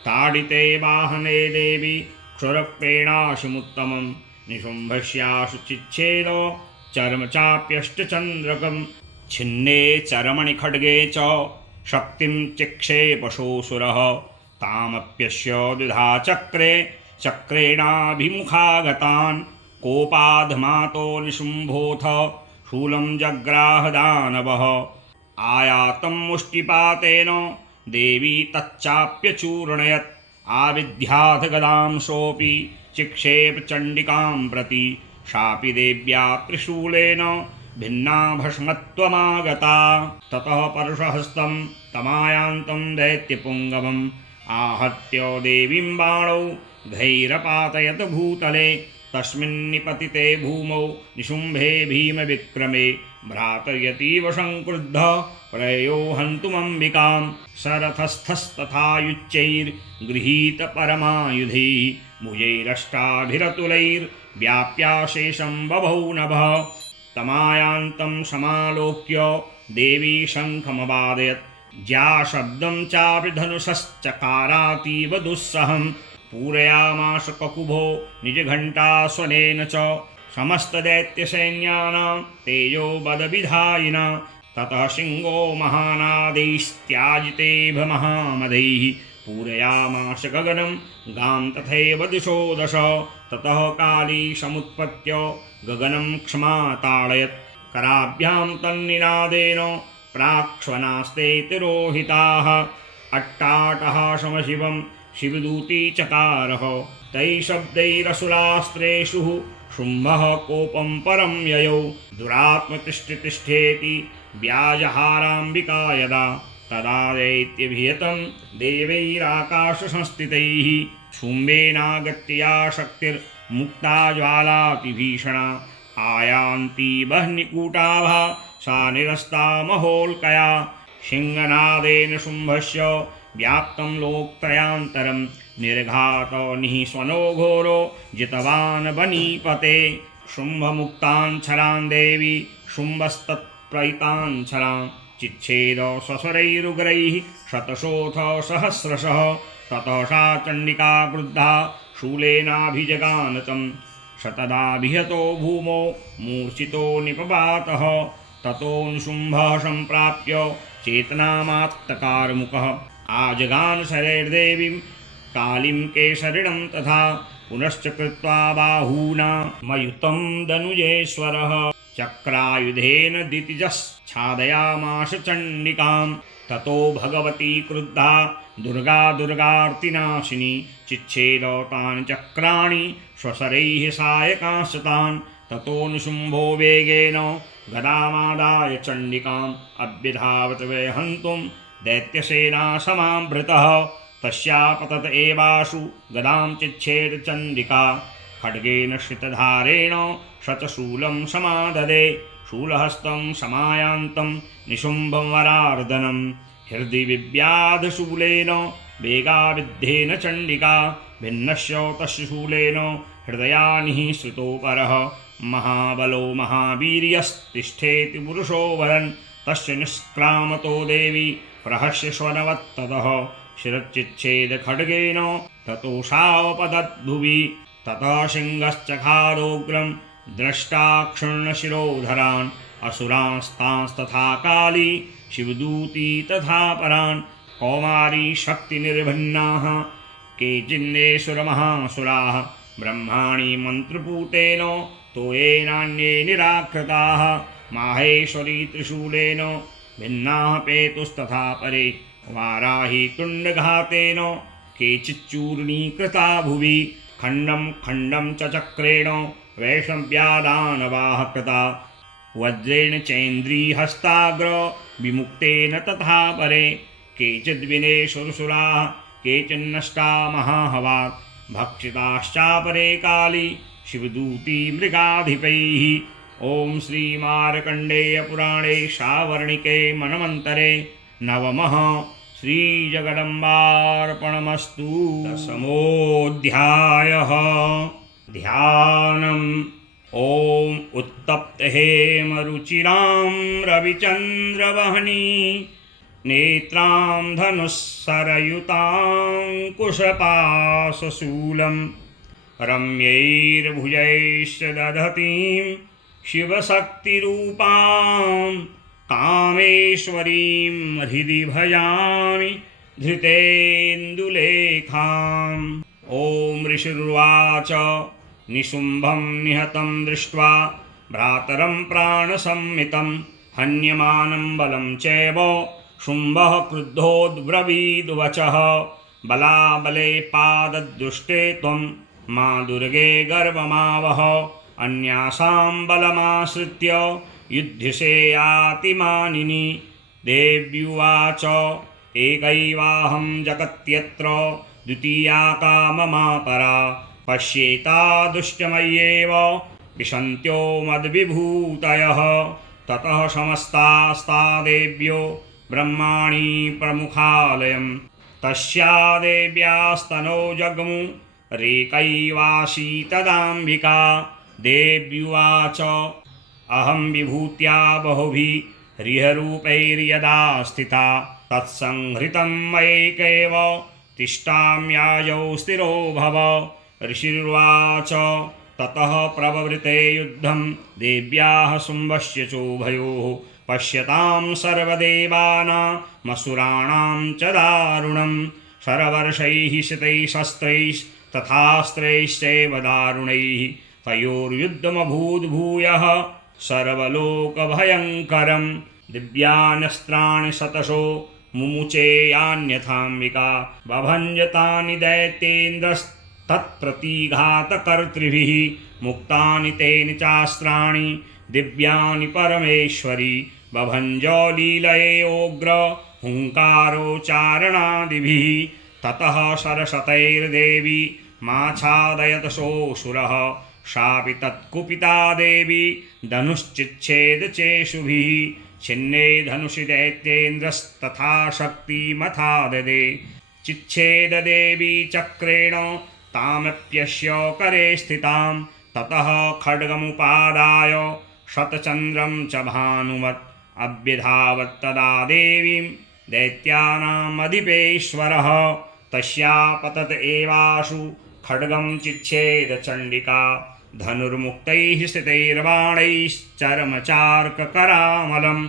ताडिते वाहने देवी क्षुरप्रेणाशुमुत्तमं निशुम्भस्याशु चिच्छेदो चर्म चाप्यष्टचन्द्रकम् छिन्ने चरमणि खड्गे च शक्तिं चिक्षेपशोऽसुरः तामप्यस्य द्विधा चक्रे चक्रेणाभिमुखागतान् कोपाधमातो निशुम्भोऽथ शूलं जग्राह दानवः आयातं मुष्टिपातेन देवी तच्चाप्यचूर्णयत् आविद्याथ गदां सोऽपि चिक्षेप चण्डिकां प्रति शापि देव्या त्रिशूलेन भिन्ना भस्मत्वमागता ततः परुषहस्तं तमायान्तं दैत्यपुङ्गवम् आहत्य देवीं बाणौ धैरपातयत भूतले तस्मिन्निपतिते भूमौ निशुम्भे भीमविक्रमे भ्रातर्यतीव संक्रुद्धः प्रयो हन्तुमम्बिकां सरथस्थस्तथायुच्चैर्गृहीत परमायुधैः भुजैरष्टाभिरतुलैर्व्याप्याशेषं बभौ नभः तमायान्तं समालोक्य देवी शङ्खमवादयत् ज्याशब्दं चापि धनुषश्चकारातीव दुस्सहं पूरयामास ककुभो निजघण्टास्वनेन च समस्तदैत्यसैन्यानां तेजोबदविधायिना ततः सिंहो महानादैस्त्याजितेभ महामदैः पूरयामास गगनं गां तथैव दिशो दश ततः काली समुत्पत्य गगनं क्ष्माताडयत् कराभ्यां तन्निनादेन प्राक्ष्वनास्ते तिरोहिताः अट्टाटहासमशिवं शिवदूती चकारः तैः शब्दैरसुरास्त्रेषु शुम्भः कोपं परं ययौ दुरात्मतिष्ठेति व्याजहाराम्बिका यदा तदा दैत्यभियतं देवैराकाशसंस्थितैः शुम्भेनागत्या शक्तिर्मुक्ता ज्वालातिभीषणा आयान्ति बह्निकूटाभा सा निरस्ता महोल्कया सिंहनादेन शुम्भस्य व्याप्तं लोकत्रयान्तरं निर्घात निःस्वनो घोरो जितवान् बनीपते शुम्भमुक्तान् छलान् देवी शुम्भस्तत्प्रयितान् छलान् चिच्छेद स्वसुरैरुग्रैः शतशोऽथ सहस्रशः ततः सा चण्डिका क्रुद्धा शूलेनाभिजगानतं शतदाभिहतो भूमौ मूर्छितो निपपातः ततो निशुम्भः सम्प्राप्य चेतनामात्तकारमुकः आजगान शरैर्देवीं कालीं केसरिणं तथा पुनश्च कृत्वा बाहूना मयुतं दनुजेश्वरः चक्रायुधेन दितिजश्छादयामाश चण्डिकां ततो भगवती क्रुद्धा दुर्गा दुर्गार्तिनाशिनी चिच्छेद तानि चक्राणि स्वशरैः सायकांशतान् ततो निशुम्भो वेगेन गदामादाय चण्डिकाम् अभ्यधावत वै हन्तुं दैत्यसेना समावृतः तस्या पतत एवाशु गदां चिच्छेद चण्डिका खड्गेन श्रितधारेण शतशूलं समाददे शूलहस्तं समायान्तं निशुम्भवरार्दनं हृदि विव्याधशूलेन वेगाविद्धेन चण्डिका भिन्नस्य तस्य शूलेन हृदयानिः श्रुतोपरः महाबलो महावीर्यस्तिष्ठेति पुरुषो वरन् तस्य निष्क्रामतो देवी प्रहस्य स्वनवत्ततः शिरच्चिच्छेद खड्गेन ततोषावपतद्भुवि ततः सिंहश्चखारोग्रं द्रष्टाक्षुण्णशिरोधरान् असुरांस्तांस्तथा काली शिवदूती तथा परान् कौमारी शक्तिनिर्भिन्नाः केचिन्नेऽसुरमहासुराः ब्रह्माणि मन्त्रपूतेन तोयेनान्ये निराकृताः माहेश्वरी त्रिशूलेन भिन्नाः पेतुस्तथा परे वाराही तुण्डघातेन केचिच्चूर्णीकृता भुवि खण्डं खण्डं च चक्रेण वैष्णव्यादानवाः कृता वज्रेण चैन्द्रीहस्ताग्र विमुक्तेन तथा परे केचिद्विनेशुरसुराः केचिन्नष्टा महाहवात् भक्षिताश्चापरे काली शिवदूती मृगाधिपैः ॐ श्रीमार्कण्डेयपुराणे शावर्णिके मनमन्तरे नवमः श्रीजगदम्बार्पणमस्तु। दशमोऽध्यायः ध्यानम् ॐ उत्तप्तहेमरुचिरां रविचन्द्रवहनी नेत्रां धनुःसरयुताङ्कुशपाशशूलं रम्यैर्भुजैश्च दधतीं शिवशक्तिरूपां कामेश्वरीं हृदि भजामि धृतेन्दुलेखाम्। ॐ ऋषिर्वाच निशुम्भं निहतं दृष्ट्वा भ्रातरं प्राणसंमितं हन्यमानं बलं चैव शुम्भः क्रुद्धोद्ब्रवीद्वचः बलाबले पाददुष्टे त्वं मा दुर्गे गर्वमावह अन्यासां बलमाश्रित्य युध्यसे यातिमानिनी। देव्युवाच एकैवाहं जगत्यत्र द्वितीया का ममापरा पश्येता दुष्टमय्येव विशन्त्यो मद्विभूतयः। ततः समस्तास्ता देव्यो ब्रह्माणि प्रमुखालयं तस्या देव्यास्तनो जग्मु रेकैवासी तदाम्बिका। देव्युवाच अहं विभूत्या बहुभिः ह्रियरूपैर्यदा स्थिता तत्संहृतं मयैकैव तिष्ठाम्याजौ स्थिरो भव। ऋषिर्वाच ततः प्रववृते युद्धं देव्याः शुम्भस्य चोभयोः पश्यतां सर्वदेवानामसुराणां च दारुणं शरवर्षैः शितैः शस्त्रैस्तथास्त्रैश्चैव दारुणैः तयोर्युद्धमभूद्भूयः सर्वलोकभयङ्करं। दिव्यान्यस्त्राणि शतशो मुमुचेयान्यथाम्बिका बभञ्जतानि दैत्येन्द्रस्तत्प्रतिघातकर्तृभिः मुक्तानि तेन चास्त्राणि दिव्यानि परमेश्वरी बभञ्जो लीलयोग्र हुङ्कारोच्चारणादिभिः। ततः सरशतैर्देवी माच्छादयतशोऽसुरः शापि तत्कुपिता देवी धनुश्चिच्छेदचेषुभिः छिन्ने धनुषि दैत्येन्द्रस्तथा शक्तिमथा ददे चिच्छेददेवी चक्रेण तामप्यस्य करे स्थितां। ततः खड्गमुपादाय शतचन्द्रं च भानुमत् अभ्यधावत्तदा देवीं दैत्यानामधिपेश्वरः तस्या पतत एवाशु खड्गं चिच्छेदचण्डिका धनुर्मुक्तैः स्थितैर्बाणैश्चर्मचार्ककरामलं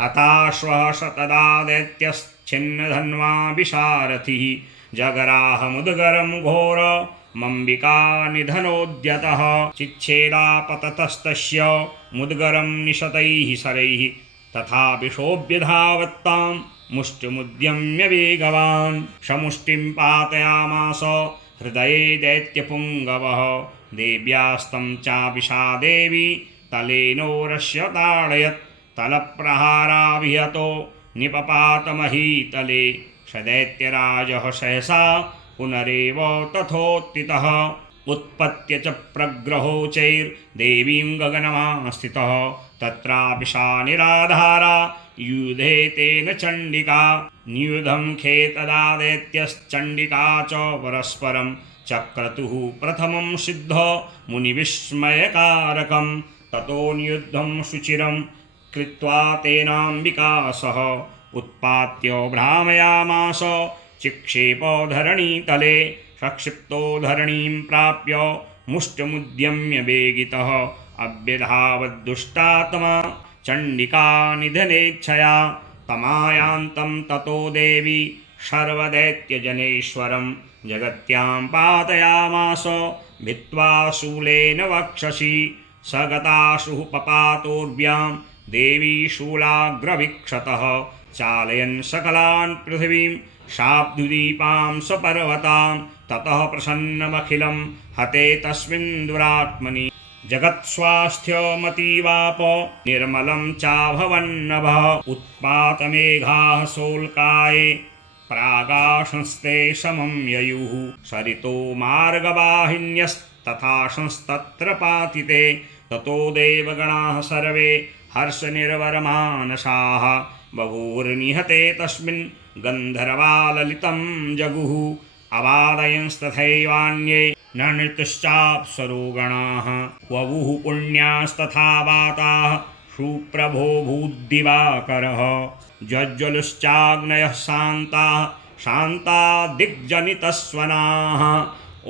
हताश्वः शतदा दैत्यश्छिन्नधन्वा विशारथिः जगराहमुद्गरं घोरमम्बिका निधनोद्यतः चिच्छेदापततस्तस्य मुद्गरं निशतैः शरैः तथापि शोभ्यधावत्तां मुष्टिमुद्यम्य वेगवान् समुष्टिं पातयामास हृदये दैत्यपुङ्गवः देव्यास्तं चापिशा देवी तलेनोरस्य ताडयत् तलप्रहाराभिहतो निपपातमहीतले स दैत्यराजः सहसा पुनरेव तथोत्थितः उत्पत्य च प्रग्रहोचैर्देवीं गगनमास्थितः तत्रापिशा निराधारा युधे तेन चण्डिका नियुधं खेतदा दैत्यश्चण्डिका च परस्परं चक्रतुः प्रथमं सिद्ध मुनिविस्मयकारकं ततो नियुद्धं सुचिरं कृत्वा तेनाम्बिका सह उत्पात्य भ्रामयामास चिक्षेपधरणीतले सक्षिप्तो धरणीं प्राप्य मुष्टिमुद्यम्य वेगितः अभ्यधावद्दुष्टात्मा चण्डिका निधनेच्छया तमायान्तं ततो देवी सर्वदैत्यजनेश्वरं जगत्यां पातयामास भित्त्वा शूलेन वक्षसि सगताशुः पपातोर्व्यां देवी शूलाग्रवीक्षतः चालयन् सकलान् पृथिवीं शाब्दुदीपां स्वपर्वतां ततः प्रसन्नमखिलं हते तस्मिन् दुरात्मनि जगत्स्वास्थ्यमतीवाप निर्मलं चाभवन्नभः उत्पातमेघाः शोल्काये प्रागाशंस्ते समं ययुः सरितो मार्गवाहिन्यस्तथा संस्तत्र पातिते ततो देवगणाः सर्वे हर्षनिर्वरमानसाः बभूर्निहते तस्मिन् गन्धर्वाललितं जगुः अवादयंस्तथैवान्ये न नृतश्चाप्सरोगणाः ववुः पुण्यास्तथा वाताः सुप्रभो भूद्दिवाकरः जज्ज्वलुश्चाग्नयः शान्ताः शान्ता दिग्जनितस्वनाः।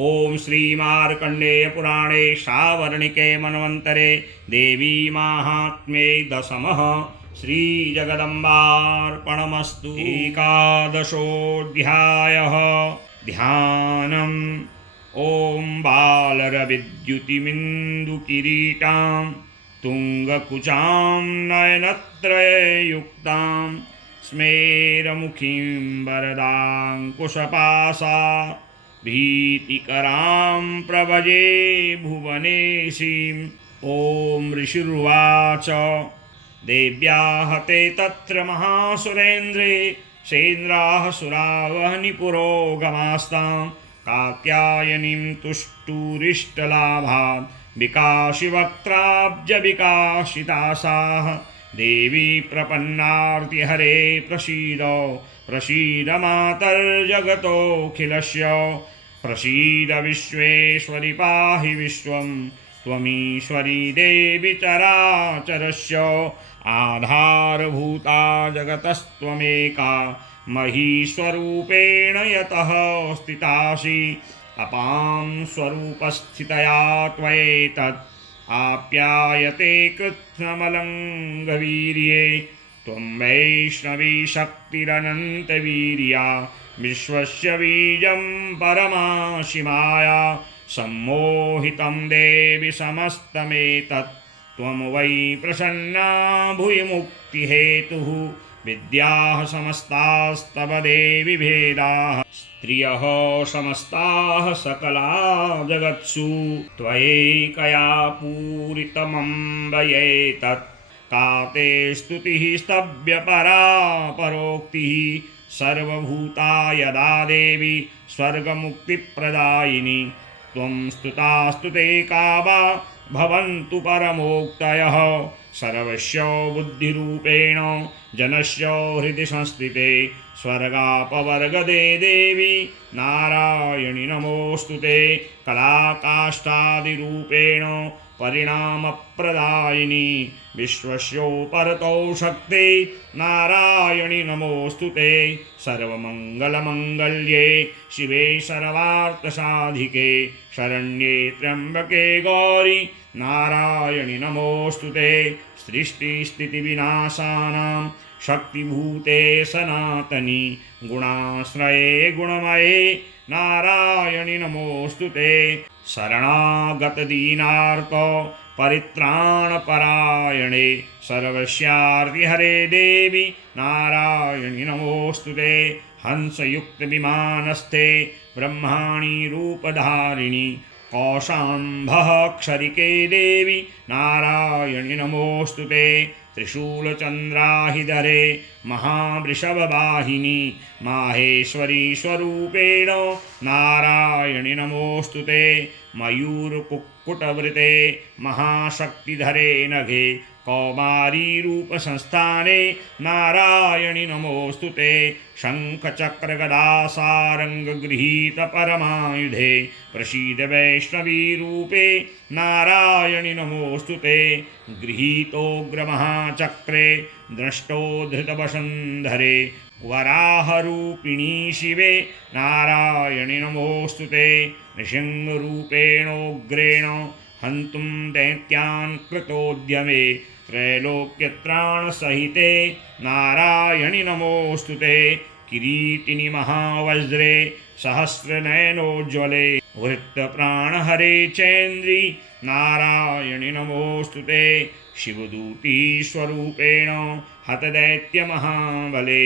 ॐ श्रीमार्कण्डेय पुराणे सावर्णिके मन्वन्तरे देवी माहात्म्ये दशमः श्रीजगदम्बार्पणमस्तु। एकादशोऽध्यायः ध्यानम्। ॐ बालरविद्युतिमिन्दुकिरीटां तुङ्गकुचां नयनत्रययुक्तां स्मेरमुखीं वरदाङ्कुशपाशा भीतिकरां प्रभजे भुवनेशीम्। ॐ ऋषिरुवाच देव्याः ते तत्र महासुरेन्द्रे सेन्द्राः सुरावहनि पुरोगमास्तां कात्यायनीं तुष्टुरिष्टलाभात् विकाशि वक्त्राब्जविकाशितासाः। देवी प्रपन्नार्तिहरे प्रसीद प्रसीद मातर्जगतोऽखिलस्य प्रसीद विश्वेश्वरि पाहि विश्वं त्वमीश्वरी देवी चराचरस्य आधारभूता जगतस्त्वमेका महीस्वरूपेण यतः स्थितासि अपां स्वरूपस्थितया त्वयेतत् आप्यायते कृत्स्नमलङ्घवीर्ये त्वं वैष्णवी शक्तिरनन्तवीर्या विश्वस्य बीजं परमासि माया सम्मोहितं देवि समस्तमेतत् त्वं वै प्रसन्ना भूय मुक्तिहेतुः विद्याः समस्तास्तव देवि भेदाः स्त्रियः समस्ताः सकला जगत्सु त्वयैकया पूरितमम्बयेतत् का ते स्तुतिः स्तव्यपरा परोक्तिः सर्वभूता यदा देवी स्वर्गमुक्तिप्रदायिनी त्वं स्तुतास्तुते का वा भवन्तु परमोक्तयः सर्वस्य बुद्धिरूपेण जनस्य हृदि संस्थिते स्वर्गापवर्गदे देवी नारायणि नमोऽस्तुते कलाकाष्ठादिरूपेण परिणामप्रदायिनी विश्वस्योपरतो शक्ते नारायणि नमोऽस्तुते सर्वमङ्गलमङ्गल्ये शिवे सर्वार्थसाधिके शरण्ये त्र्यम्बके गौरी नारायणि नमोऽस्तुते सृष्टिस्थितिविनाशानां शक्तिभूते सनातनी गुणाश्रये गुणमये नारायणि नमोऽस्तुते शरणागतदीनार्त परित्राणपरायणे सर्वस्यार्तिहरे देवी नारायणि नमोऽस्तुते हंसयुक्तविमानस्थे ब्रह्माणि रूपधारिणि कौशाम्भः क्षरिके देवी नारायणि नमोऽस्तुते त्रिशूलचन्द्राहिधरे महावृषभवाहिनी माहेश्वरी स्वरूपेण नारायणि नमोऽस्तुते मयूरकुक्कुटवृते महाशक्तिधरे नघे कौमारी रूपसंस्थाने नारायणि नमोऽस्तुते शङ्खचक्रगदासारङ्गगृहीत परमायुधे प्रसीद वैष्णवी रूपे नारायणि नमोऽस्तुते गृहीतोग्रमहाचक्रे द्रष्टो धृतवसन्धरे वराहरूपिणी शिवे नारायणि नमोऽस्तुते नृसिंहरूपेणोग्रेण हन्तुं दैत्यान् कृतोद्यमे त्रैलोक्यत्राणसहिते नारायणि नमोऽस्तुते किरीटिनि महावज्रे सहस्रनयनोज्ज्वले वृत्तप्राणहरे चेन्द्री नारायणि नमोऽस्तुते शिवदूती स्वरूपेण हतदैत्यमहाबले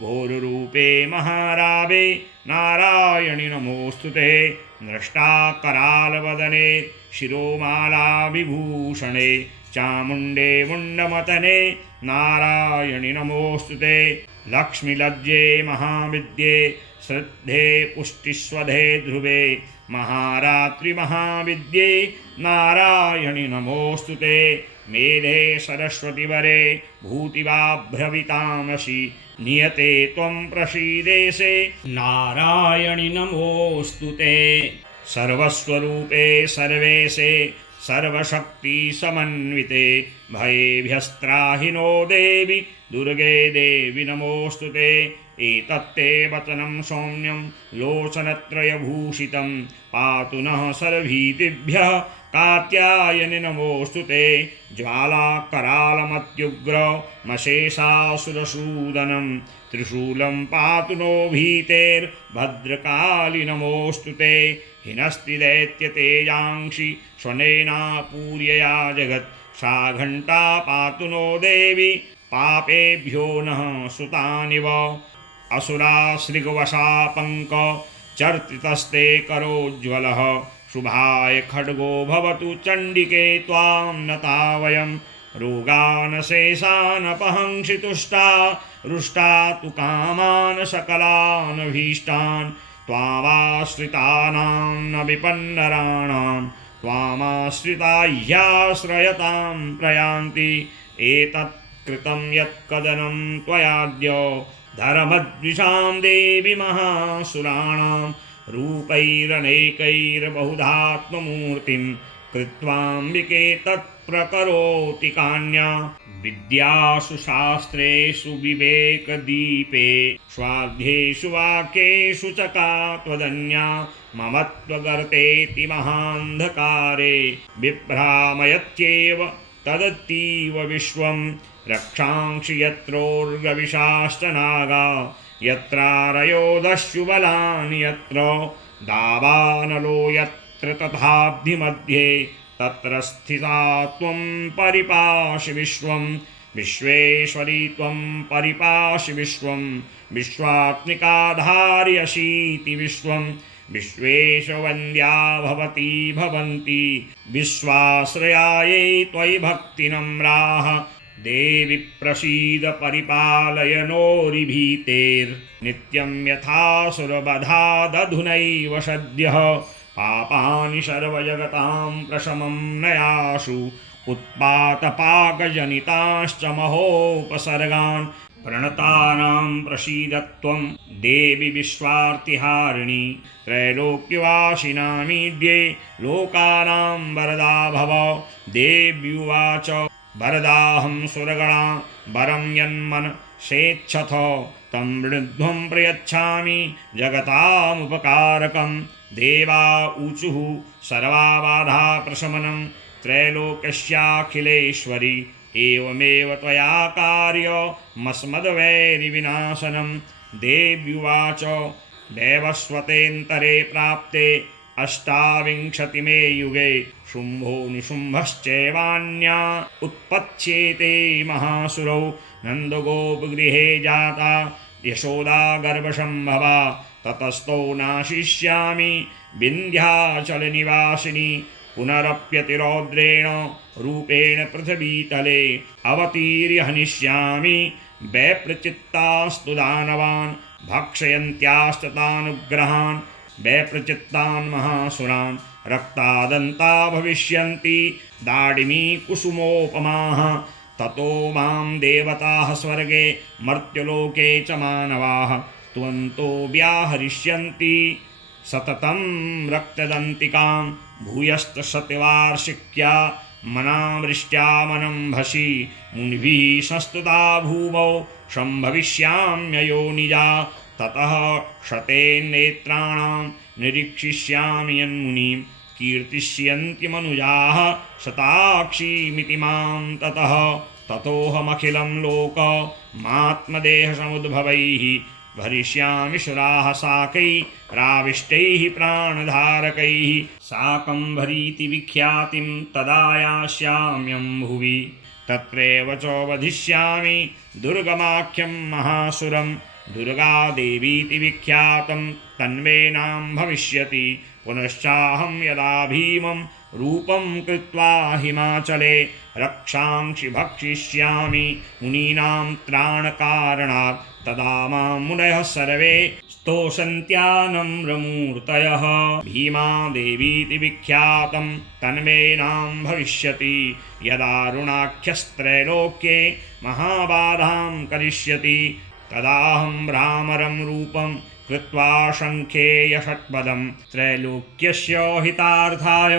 घोररूपे महारावे नारायणि नमोऽस्तुते नृष्टाकरालवदने शिरोमाला विभूषणे चामुण्डे मुण्डमतने नारायणि नमोऽस्तुते लक्ष्मीलज्जे महाविद्ये श्रद्धे पुष्टिस्वधे ध्रुवे महारात्रिमहाविद्ये नारायणि नमोऽस्तुते मेधे सरस्वतीवरे भूतिवाभ्रवितामसि नियते त्वं प्रसीदेशे नारायणि नमोऽस्तुते सर्वस्वरूपे सर्वेशे सर्वशक्तिसमन्विते भयेभ्यस्त्राहि नो देवि दुर्गे देवि नमोऽस्तु ते एतत्ते वचनं सौम्यं लोचनत्रयभूषितं पातु नः सर्वभीतिभ्यः कात्यायनि नमोऽस्तु ते ज्वालाकरालमत्युग्रमशेषासुरसूदनं त्रिशूलं पातु नो भीतेर्भद्रकाली नमोऽस्तु ते हिनस्ति दैत्यतेजांसि स्वनेनापूर्यया जगत् सा घण्टा पातु नो देवि पापेभ्यो नः सुतानिव असुरासृगवशापङ्क चर्तितस्ते करोज्ज्वलः शुभाय खड्गो भवतु चण्डिके त्वां नता वयं रोगान् शेषानपहंसि तुष्टा रुष्टा तु कामान् सकलान् भीष्टान् त्वामाश्रितानां न विपन्नराणां त्वामाश्रिता ह्याश्रयतां प्रयान्ति एतत् कृतं यत्कदनं त्वयाद्य धर्मद्विषां देवि महासुराणां रूपैरनेकैर्बहुधात्ममूर्तिं कृत्वाम्बिके तत्प्रकरोति कान्या विद्यासु शास्त्रेषु विवेकदीपे स्वाध्येषु वाक्येषु च का त्वदन्या मम त्वगर्तेति महान्धकारे बिभ्रामयत्येव तदतीव विश्वं रक्षांसि यत्रोर्गविशाश्च नागा यत्रारयो दस्युबलानि यत्र दावानलो यत्र तथाब्धिमध्ये तत्र स्थिता त्वं परिपाशि विश्वं विश्वेश्वरी त्वं परिपाशि विश्वं विश्वात्मिकाधार्यशीति विश्वं विश्वेशवन्द्या भवती भवन्ति विश्वाश्रयायै त्वयि भक्तिनम्राः देवि प्रसीद परिपालय नोरिभीतेर्नित्यं यथासुरवधादधुनैव सद्यः पापानि सर्वजगतां प्रशमं नयासु उत्पातपाकजनिताश्च महोपसर्गान् प्रणतानां प्रसीदत्वं देवि विश्वार्तिहारिणी त्रैलोक्यवासिनामीड्ये लोकानां वरदा भव देव्युवाच वरदाहं सुरगणा वरं यन्मन सेच्छथ तं वृद्ध्वं प्रयच्छामि जगतामुपकारकं देवा ऊचुः सर्वा बाधा प्रशमनं त्रैलोक्यस्याखिलेश्वरि एवमेव त्वया कार्यमस्मद्वैरिविनाशनं देव्युवाच दैवस्वतेऽन्तरे प्राप्ते अष्टाविंशतिमे युगे शुम्भो निशुम्भश्चैवान्या उत्पत्स्येते महासुरौ नन्दगोपगृहे जाता यशोदा गर्भसम्भवा ततस्तौ नाशिष्यामि विन्ध्याचलनिवासिनी पुनरप्यतिरौद्रेण रूपेण पृथिवीतले अवतीर्य हनिष्यामि वैप्रचित्तास्तु दानवान् भक्षयन्त्याश्च तानुग्रहान् वैप्रचित्तान् महासुरान् रक्तादन्ता भविष्यन्ति दाडिमी कुसुमोपमाः ततो मां देवताः स्वर्गे मर्त्यलोके च मानवाः त्वन्तो व्याहरिष्यन्ति सततं रक्तदन्तिकां भूयश्च शतवार्षिक्या मनावृष्ट्या मनम्भसि मुनिभिः संस्तुता भूमौ सम्भविष्याम्ययोनिजा ततः शतेन्नेत्राणां निरीक्षिष्यामि यन्मुनिं कीर्तिष्यन्ति मनुजाः शताक्षीमिति मां ततः ततोऽहमखिलं लोकमात्मदेहसमुद्भवैः भरिष्यामि सुराः साकैराविष्टैः प्राणधारकैः साकं भरीति विख्यातिं तदा यास्याम्यं भुवि तत्रैव च वधिष्यामि दुर्गमाख्यं महासुरं दुर्गादेवीति विख्यातं तन्मे नाम भविष्यति पुनश्चाहं यदा भीमं रूपं कृत्वा हिमाचले रक्षांसि भक्षिष्यामि मुनीनां त्राणकारणात् तदा मां मुनयः सर्वे स्तोषन्त्यानम्रमूर्तयः भीमा देवीति विख्यातं तन्मे नाम भविष्यति यदारुणाख्यस्त्रैलोक्ये महाबाधां करिष्यति तदाहं भ्रामरं रूपं कृत्वा शङ्खेय षट्पदं त्रैलोक्यस्य हितार्थाय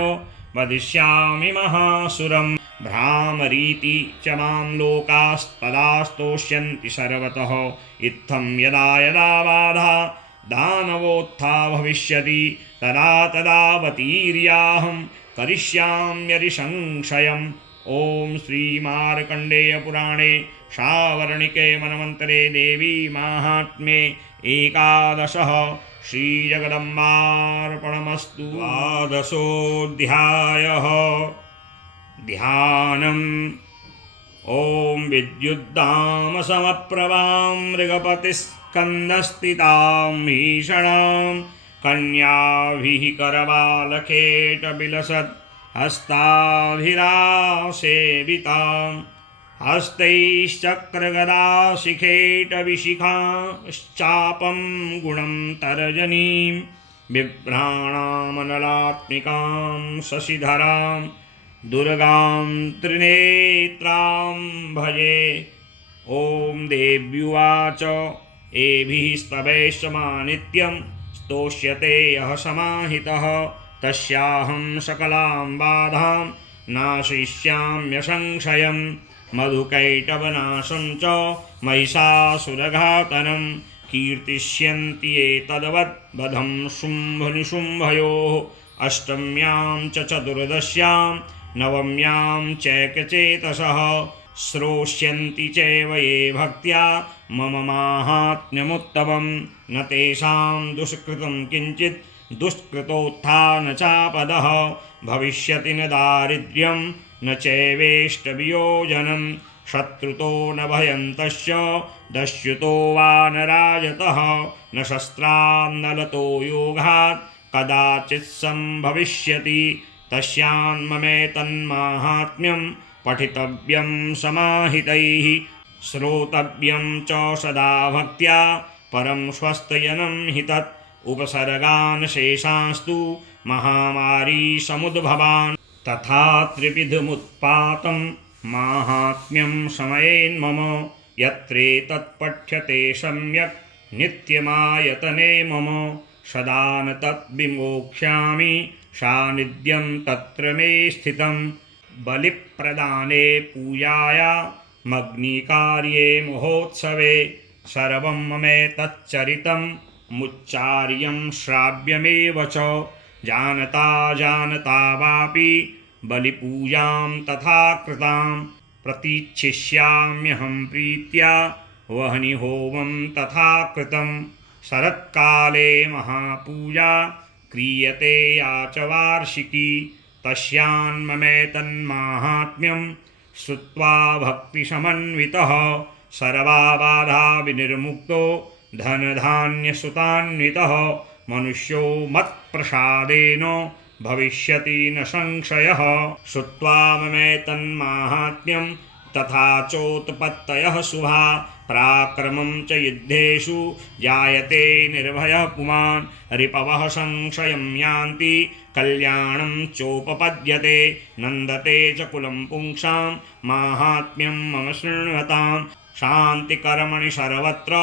वदिष्यामि महासुरम् भ्रामरीति च मां लोकास्तदास्तोष्यन्ति सर्वतः इत्थं यदा यदा बाधा दानवोत्था भविष्यति तदा तदावतीर्याहं करिष्याम्यरिसंशयम्। ॐ श्रीमार्कण्डेयपुराणे सावर्णिके मनमन्त्रे देवी माहात्म्ये एकादशः श्रीजगदम्बार्पणमस्तु। द्वादशोऽध्यायः। ध्यानम्। ॐ विद्युद्दामसमप्रभां मृगपतिस्कन्दस्थितां भीषणां कन्याभिः करबालकेटविलसत् हस्ताभिरासेवितां हस्तैश्चक्रगदाशिखेटविशिखाश्चापं गुणं तर्जनीं बिभ्राणामनलात्मिकां शशिधरां दुर्गां त्रिनेत्रां भजे। ॐ देव्युवाच एभिः स्तवैश्चमा नित्यं स्तोष्यते यः समाहितः तस्याहं सकलां बाधां नाशयिष्याम्यसंशयम्। मधुकैटवनाशं च महिषासुरघातनं कीर्तिष्यन्ति एतद्वद्वधं शुम्भनिशुम्भयोः। अष्टम्यां च चतुर्दश्यां नवम्यां चैकचेतसः श्रोष्यन्ति चैव ये भक्त्या मम माहात्म्यमुत्तमं। न तेषां दुष्कृतं किञ्चित् दुष्कृतोत्थानचापदः भविष्यति न दारिद्र्यं न चैवेष्टवियोजनं। शत्रुतो न भयन्तश्च दस्युतो वा न राजतः न शस्त्रान्नलतो योगात् कदाचित् सम्भविष्यति। तस्यान्ममेतन्माहात्म्यं पठितव्यं समाहितैः श्रोतव्यं च सदा भक्त्या परं स्वस्तयनं हि तत्। उपसर्गान् शेषांस्तु महामारी समुद्भवान् तथा त्रिविधमुत्पातं माहात्म्यं समयेन्मम। यत्रेतत्पठ्यते सम्यक् नित्यमायतने मम सदा न तद्विमोक्ष्यामि सान्निध्यं तत्र मे स्थितं। बलिप्रदाने पूजायामग्निकार्ये महोत्सवे सर्वं ममेतच्चरितं मुच्चार्यं श्राव्यमेव च। जानता जानता वापि बलिपूजां तथा कृतां प्रतीच्छिष्याम्यहं प्रीत्या वह्निहोमं तथा कृतं। शरत्काले महापूजा क्रियते या च वार्षिकी तस्यान्ममेतन्माहात्म्यं श्रुत्वा भक्तिसमन्वितः सर्वा बाधा विनिर्मुक्तो धनधान्यसुतान्वितः मनुष्यो मत्प्रसादेन भविष्यति न संशयः। श्रुत्वा ममेतन्माहात्म्यं तथा चोत्पत्तयः शुभा पराक्रमं च युद्धेषु जायते निर्भयः पुमान्। रिपवः संशयं यान्ति कल्याणं चोपपद्यते नन्दते च कुलं पुंसां माहात्म्यं मम शृण्वताम्। शान्तिकर्मणि सर्वत्र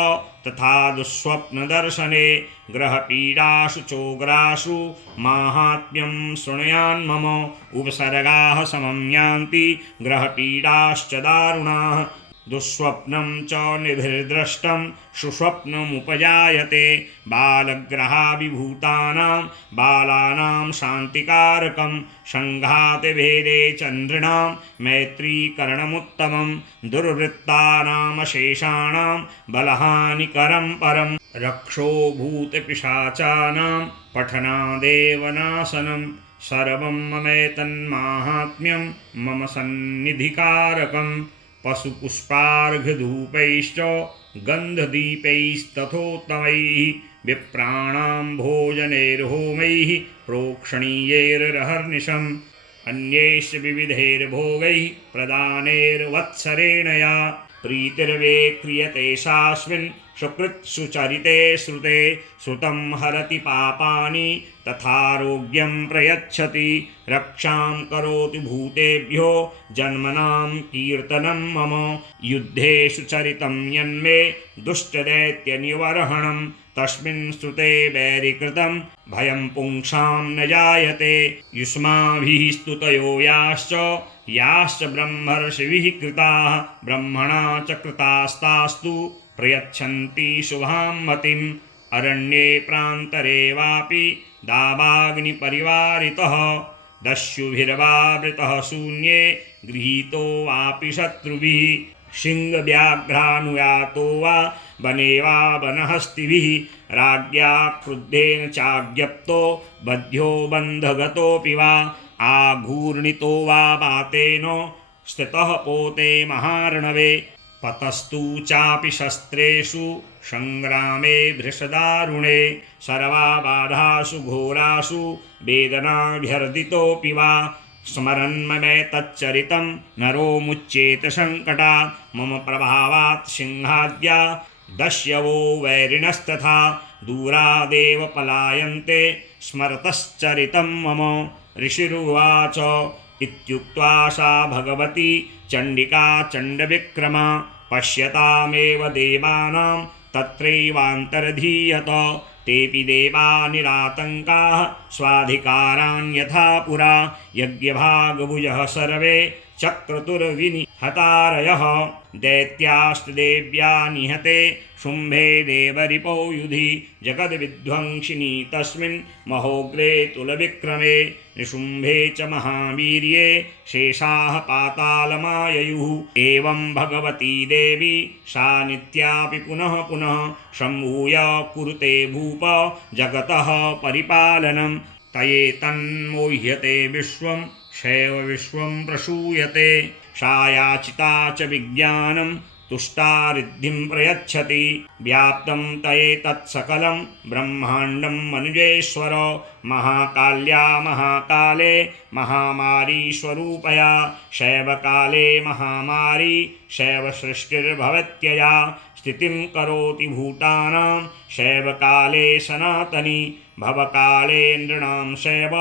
तथा दुःस्वप्नदर्शने ग्रहपीडासु चोग्रासु माहात्म्यं शृणुयान्मम। उपसर्गाः समं यान्ति ग्रहपीडाश्च दारुणाः दुःस्वप्नं च निभिर्दृष्टं सुस्वप्नमुपजायते। बालग्रहाभिभूतानां बालानां शान्तिकारकं संघातभेदे चन्द्रिणां मैत्रीकरणमुत्तमं। दुर्वृत्तानामशेषाणां बलहानिकरं परं रक्षो भूतपिशाचानां पठनादेव नाशनं। सर्वं ममेतन्माहात्म्यं मम सन्निधिकारकम्। पशुपुष्पार्घ्यधूपैश्च गन्धदीपैस्तथोत्तमैः विप्राणां भोजनैर्होमैः प्रोक्षणीयैरहर्निशम्। अन्यैश्च विविधैर्भोगैः प्रदानैर्वत्सरेण या प्रीतिर्वे क्रियते सास्मिन् सुकृत् सुचरिते श्रुते श्रुतं हरति पापानि तथारोग्यं प्रयच्छति रक्षां करोति भूतेभ्यो जन्मनां कीर्तनं मम युद्धे सुचरितं यन्मे दुष्टदैत्यनिवर्हणं तस्मिन् श्रुते वैरिकृतं भयं पुंसां न जायते युष्माभिः स्तुतयो याश्च ब्रह्मर्षिभिः कृताः ब्रह्मणा च कृतास्तास्तु प्रयच्छन्ति शुभां मतिम् अरण्ये प्रान्तरे वापि दावाग्निपरिवारितः दस्युभिर्वावृतः शून्ये गृहीतो वापि शत्रुभिः सिंहव्याघ्रानुयातो वा वने वा वनहस्तिभिः राज्ञा क्रुद्धेन चाज्ञप्तो बध्यो बन्धगतोऽपि वा आघूर्णितो वा वातेन स्थितः पोते महार्णवे पतस्तु चापि शस्त्रेषु संग्रामे भृशदारुणे सर्वाबाधासु घोरासु वेदनाभ्यर्दितोऽपि वा स्मरन्ममेतच्चरितं नरो मुच्येत संकटात् मम प्रभावात् सिंहाद्या दस्यवो वैरिणस्तथा दूरादेव पलायन्ते स्मरतश्चरितं मम ऋषिरुवाच इत्युक्त्वा सा भगवती चण्डिका चण्डविक्रमा पश्यतामेव देवानां तत्रैवान्तर्धीयत तेऽपि देवा निरातङ्काः स्वाधिकारान् यथा पुरा यज्ञभागभुजः सर्वे चक्रतुर्विनिहतारयः दैत्यास्तदेव्या निहते शुम्भे देवरिपौ युधि जगद्विध्वंसिनी तस्मिन् महोग्रे तुलविक्रमे निशुम्भे च महावीर्ये शेषाः पातालमाययुः एवं भगवती देवी सा नित्यापि पुनः पुनः सम्भूय कुरुते भूप जगतः परिपालनं तयेतन्मोह्यते विश्वं शैव विश्वं प्रसूयते सा याचिता च विज्ञानं तुष्टा रिद्धिं प्रयच्छति व्याप्तं तयेतत्सकलं ब्रह्माण्डं मनुजेश्वर महाकाल्या महाकाले महामारी स्वरूपया शैवकाले महामारी शैवसृष्टिर्भवत्यया स्थितिं करोति भूतानां शैवकाले सनातनी भवकाले नृणां शैव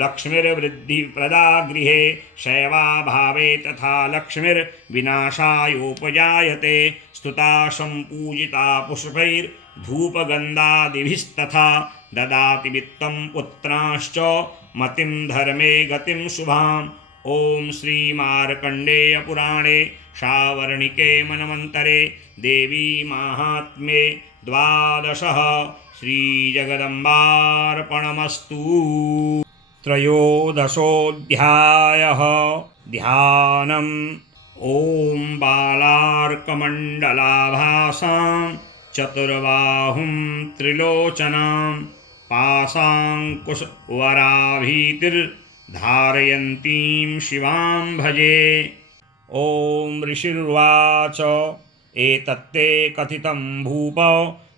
लक्ष्मीर्वृद्धिप्रदा गृहे शैवाभावे तथा लक्ष्मीर्विनाशायोपजायते स्तुता सम्पूजिता पुष्पैर्धूपगन्धादिभिस्तथा ददाति वित्तं पुत्रांश्च मतिं धर्मे गतिं शुभाम् ॐ श्रीमार्कण्डेय पुराणे शावर्णिके मनमन्तरे देवी माहात्म्ये द्वादशः श्रीजगदम्बार्पणमस्तु। त्रयोदशोऽध्यायः ध्यानम् ॐ बालार्कमण्डलाभासां चतुर्बाहुं त्रिलोचनां पाशाङ्कुशवराभीतिर्धारयन्तीं शिवां भजे। ॐ ऋषिर्वाच एतत्ते कथितं भूप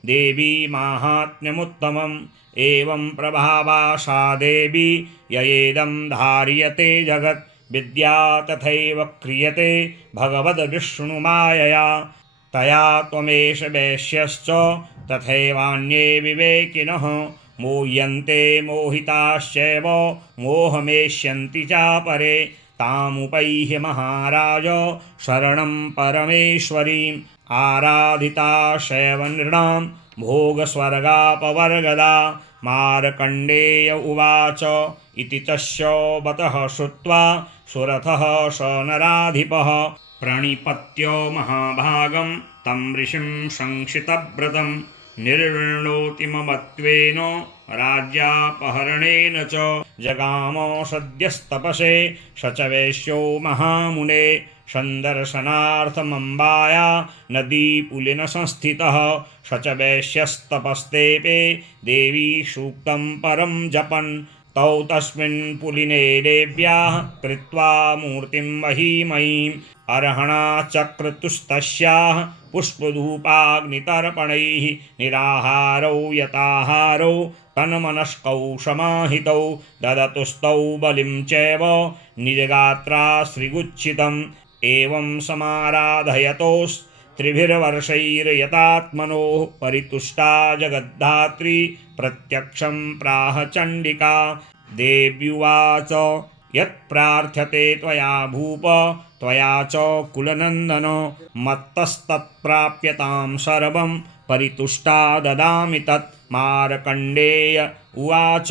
देवी माहात्म्यमुत्तमम् एवं प्रभावा सा देवी ययेदं धार्यते जगत् विद्या तथैव क्रियते भगवद्विष्णुमायया तया त्वमेष वैश्यश्च तथैवान्ये विवेकिनः मोह्यन्ते मोहिताश्चैव मोहमेष्यन्ति चापरे तामुपैहि महाराज शरणं परमेश्वरीम् आराधिता शैवनृणां भोगस्वर्गापवर्गदा। मार्कण्डेय उवाच इति तस्य वचः श्रुत्वा सुरथः स नराधिपः प्रणिपत्य महाभागं तं ऋषिं संशितव्रतं निर्वृणोति ममत्वेन राज्यापहरणेन च जगाम सद्यस्तपसे स च वैश्यो महामुने सन्दर्शनार्थमम्बाया नदीपुलिनसंस्थितः स च वैश्यस्तपस्तेपे देवी सूक्तं परं जपन् तौ तस्मिन् पुलिने देव्याः कृत्वा मूर्तिं महीमयीम् अर्हणा चक्रतुस्तस्याः पुष्पधूपाग्नितर्पणैः निराहारौ यताहारौ तन्मनस्कौ समाहितौ ददतुस्तौ बलिं चैव निजगात्रा श्रीगुच्छितम् एवं समाराधयतोस् त्रिभिर्वर्षैर्यतात्मनो परितुष्टा जगद्धात्री प्रत्यक्षं प्राह चण्डिका। देव्युवाच यत्प्रार्थ्यते त्वया भूप त्वया च कुलनन्दन मत्तस्तत्प्राप्यतां सर्वं परितुष्टा ददामि तत्। मार्कण्डेय उवाच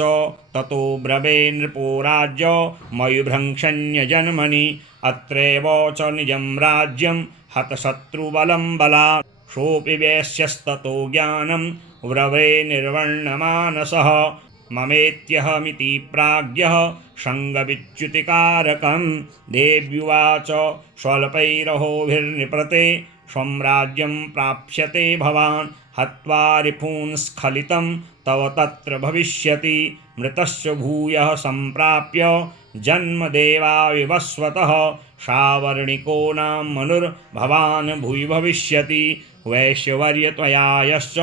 ततो ब्रवे नृपो राज्य मयुभ्रंशन्यजन्मनि अत्रैव च निजं राज्यं हतशत्रुबलं बलात्। सोऽपि वेश्यस्ततो ज्ञानं ब्रवे निर्वर्णमानसः ममेत्यहमिति प्राज्ञः सङ्गविच्युतिकारकम्। देव्युवाच स्वल्पैरहोभिर्निपृते स्वं राज्यं प्राप्स्यते भवान् हत्वा रिपून् स्खलितं तव तत्र भविष्यति। मृतस्य भूयः सम्प्राप्य जन्मदेवा विवस्वतः सावर्णिको नाम मनुर्भवान् भुवि भविष्यति। वैश्यवर्य त्वया यश्च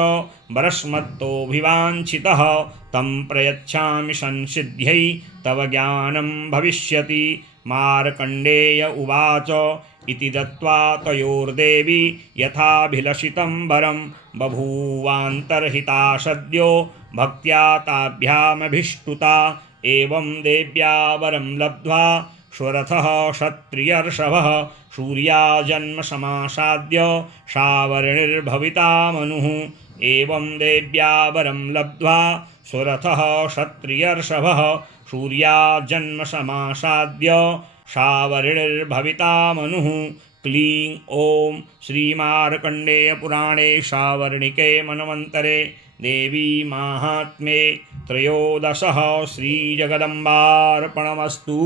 वरस्मत्तोऽभिवाञ्छितः तं प्रयच्छामि संसिद्ध्यै तव ज्ञानं भविष्यति। मार्कण्डेय उवाच इति दत्त्वा तयोर्देवी यथाभिलषितं वरं बभूवान्तर्हिता सद्यो भक्त्या ताभ्यामभिष्टुता। एवं देव्या वरं लब्ध्वा स्वरथः क्षत्रियर्षभः सूर्या जन्म समासाद्य सावर्णिर्भविता मनुः। एवं देव्या वरं लब्ध्वा स्वरथः क्षत्रियर्षभः सूर्या जन्म समासाद्य सावर्णिर्भविता मनुः। क्लीं ॐ श्रीमार्कण्डेय पुराणे सावर्णिके मनवन्तरे देवी माहात्म्ये त्रयोदशः श्रीजगदम्बार्पणमस्तु।